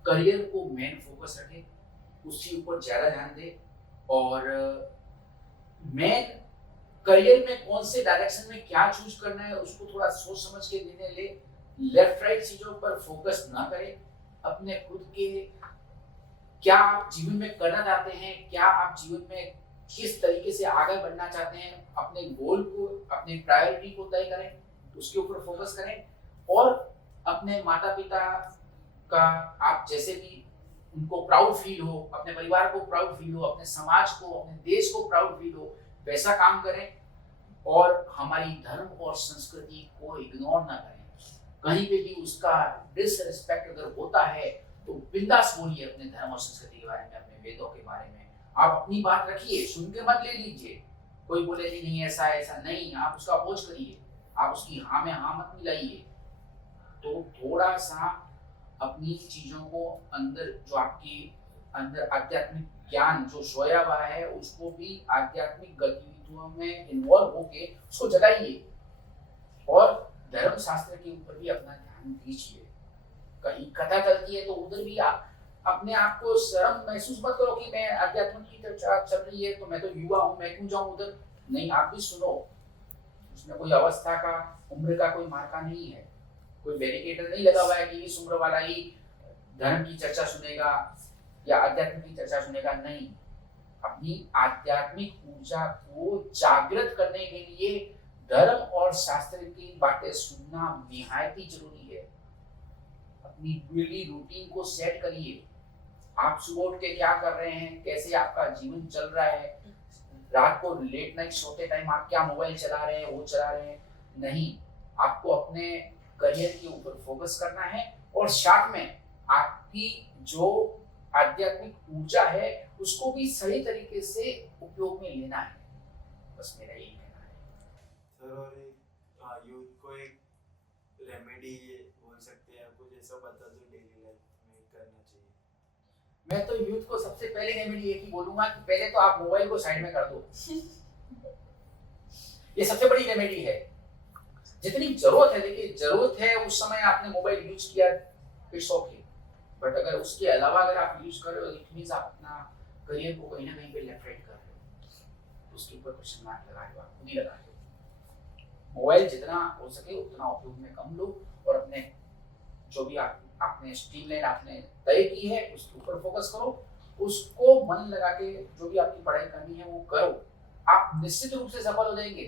करियर को मेन फोकस रखे, उसके ऊपर ज़्यादा ध्यान दे और मेन करियर में कौन से डायरेक्शन में क्या चूज करना है उसको थोड़ा सोच समझ के निर्णय ले। लेफ्ट राइट चीज़ों पर फोकस ना करे, अपने खुद के क्या आप जीवन में करना चाहते हैं, क्या आप जीवन में किस तरीके से आगे बढ़ना चाहते हैं, अपने गोल को, अपने प्रायोरिटी को तय करें, उसके ऊपर फोकस करें और अपने माता पिता का आप जैसे भी उनको प्राउड फील हो, अपने परिवार को प्राउड फील हो, अपने समाज को, अपने देश को प्राउड फील हो, वैसा काम करें और हमारी धर्म और संस्कृति को इग्नोर ना करें। कहीं पे भी उसका डिसरिस्पेक्ट अगर होता है तो बिंदास बोलिए अपने धर्म और संस्कृति के बारे में, अपने वेदों के बारे में। आप अपनी बात रखिए, सुन के मत ले लीजिए। कोई बोले नहीं ऐसा ऐसा नहीं, आप उसका अपोज करिए, आप उसकी हाँ में हाँ मत मिलाइए। तो थोड़ा सा अपनी चीजों को अंदर, जो आपकी अंदर आध्यात्मिक ज्ञान जो सोया हुआ है, उसको भी आध्यात्मिक गतिविधियों में इन्वॉल्व होके उसको जगाइए और धर्म शास्त्र के ऊपर भी अपना ध्यान दीजिए। कहीं कथा चलती है तो उधर भी आप अपने आप को शर्म महसूस मत करो कि मैं अध्यात्म की चर्चा चल रही है तो मैं तो युवा हूँ, मैं क्यों जाऊँ उधर। नहीं, आप भी सुनो, उसमें कोई अवस्था का, उम्र का कोई मार्का नहीं है, कोई बैरिकेड नहीं लगा हुआ है कि इस उम्र वाला ही धर्म की चर्चा सुनेगा या अध्यात्म की चर्चा सुनेगा। नहीं, अपनी आध्यात्मिक ऊर्जा को जागृत करने के लिए धर्म और शास्त्र की बातें सुनना निहायत ही जरूरी है। अपनी डेली रूटीन को सेट करिए। आप सुबह उठ के क्या कर रहे हैं, कैसे आपका जीवन चल रहा है, रात को लेट नाइट सोते टाइम आप क्या मोबाइल चला रहे हैं, वो चला रहे हैं। नहीं, आपको अपने करियर के ऊपर फोकस करना है और साथ में आपकी जो आध्यात्मिक ऊर्जा है उसको भी सही तरीके से उपयोग में लेना है। बस मेरा यही कहना है। सर, और एक यूथ को एक रेमेडी बोल सकते हैं, कुछ ऐसा बता दो डेली लाइफ में करना चाहिए। मैं तो यूथ को सबसे पहले रेमेडी एक ही बोलूंगा कि पहले तो आप मोबाइल को साइड में कर दो। ये सबसे बड़ी रेमेडी है। जितनी जरूरत है, देखिए जरूरत है उस समय आपने मोबाइल यूज किया, इट्स ओके, बट अगर उसके अलावा अगर आप यूज कर रहे हो, इट मींस आप अपना करियर को कहीं ना कहीं पे लेफ्ट राइट कर रहे हो, तो उसके ऊपर क्वेश्चन मार्क लगा रहे हो, आप खुद ही लगा रहे हो। मोबाइल जितना हो सके उतना उपयोग में कम लो और अपने जो भी आपने स्ट्रीमलाइन आपने तय की है उसके ऊपर फोकस करो, उसको मन लगा के जो भी आपकी पढ़ाई करनी है वो करो, आप निश्चित रूप से सफल हो जाएंगे।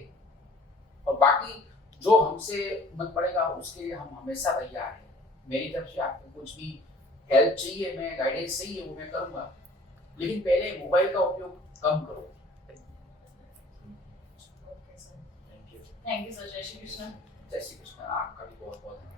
और बाकी जो हमसे मन पड़ेगा उसके लिए हम हमेशा तैयार हैं। मेरी तरफ से आपको कुछ भी हेल्प चाहिए, मैं गाइडेंस चाहिए, वो मैं करूंगा, लेकिन पहले मोबाइल का उपयोग कम करो। Thank you sir. जय श्री कृष्ण। जय श्री कृष्ण। आपका भी बहुत बहुत धन्यवाद।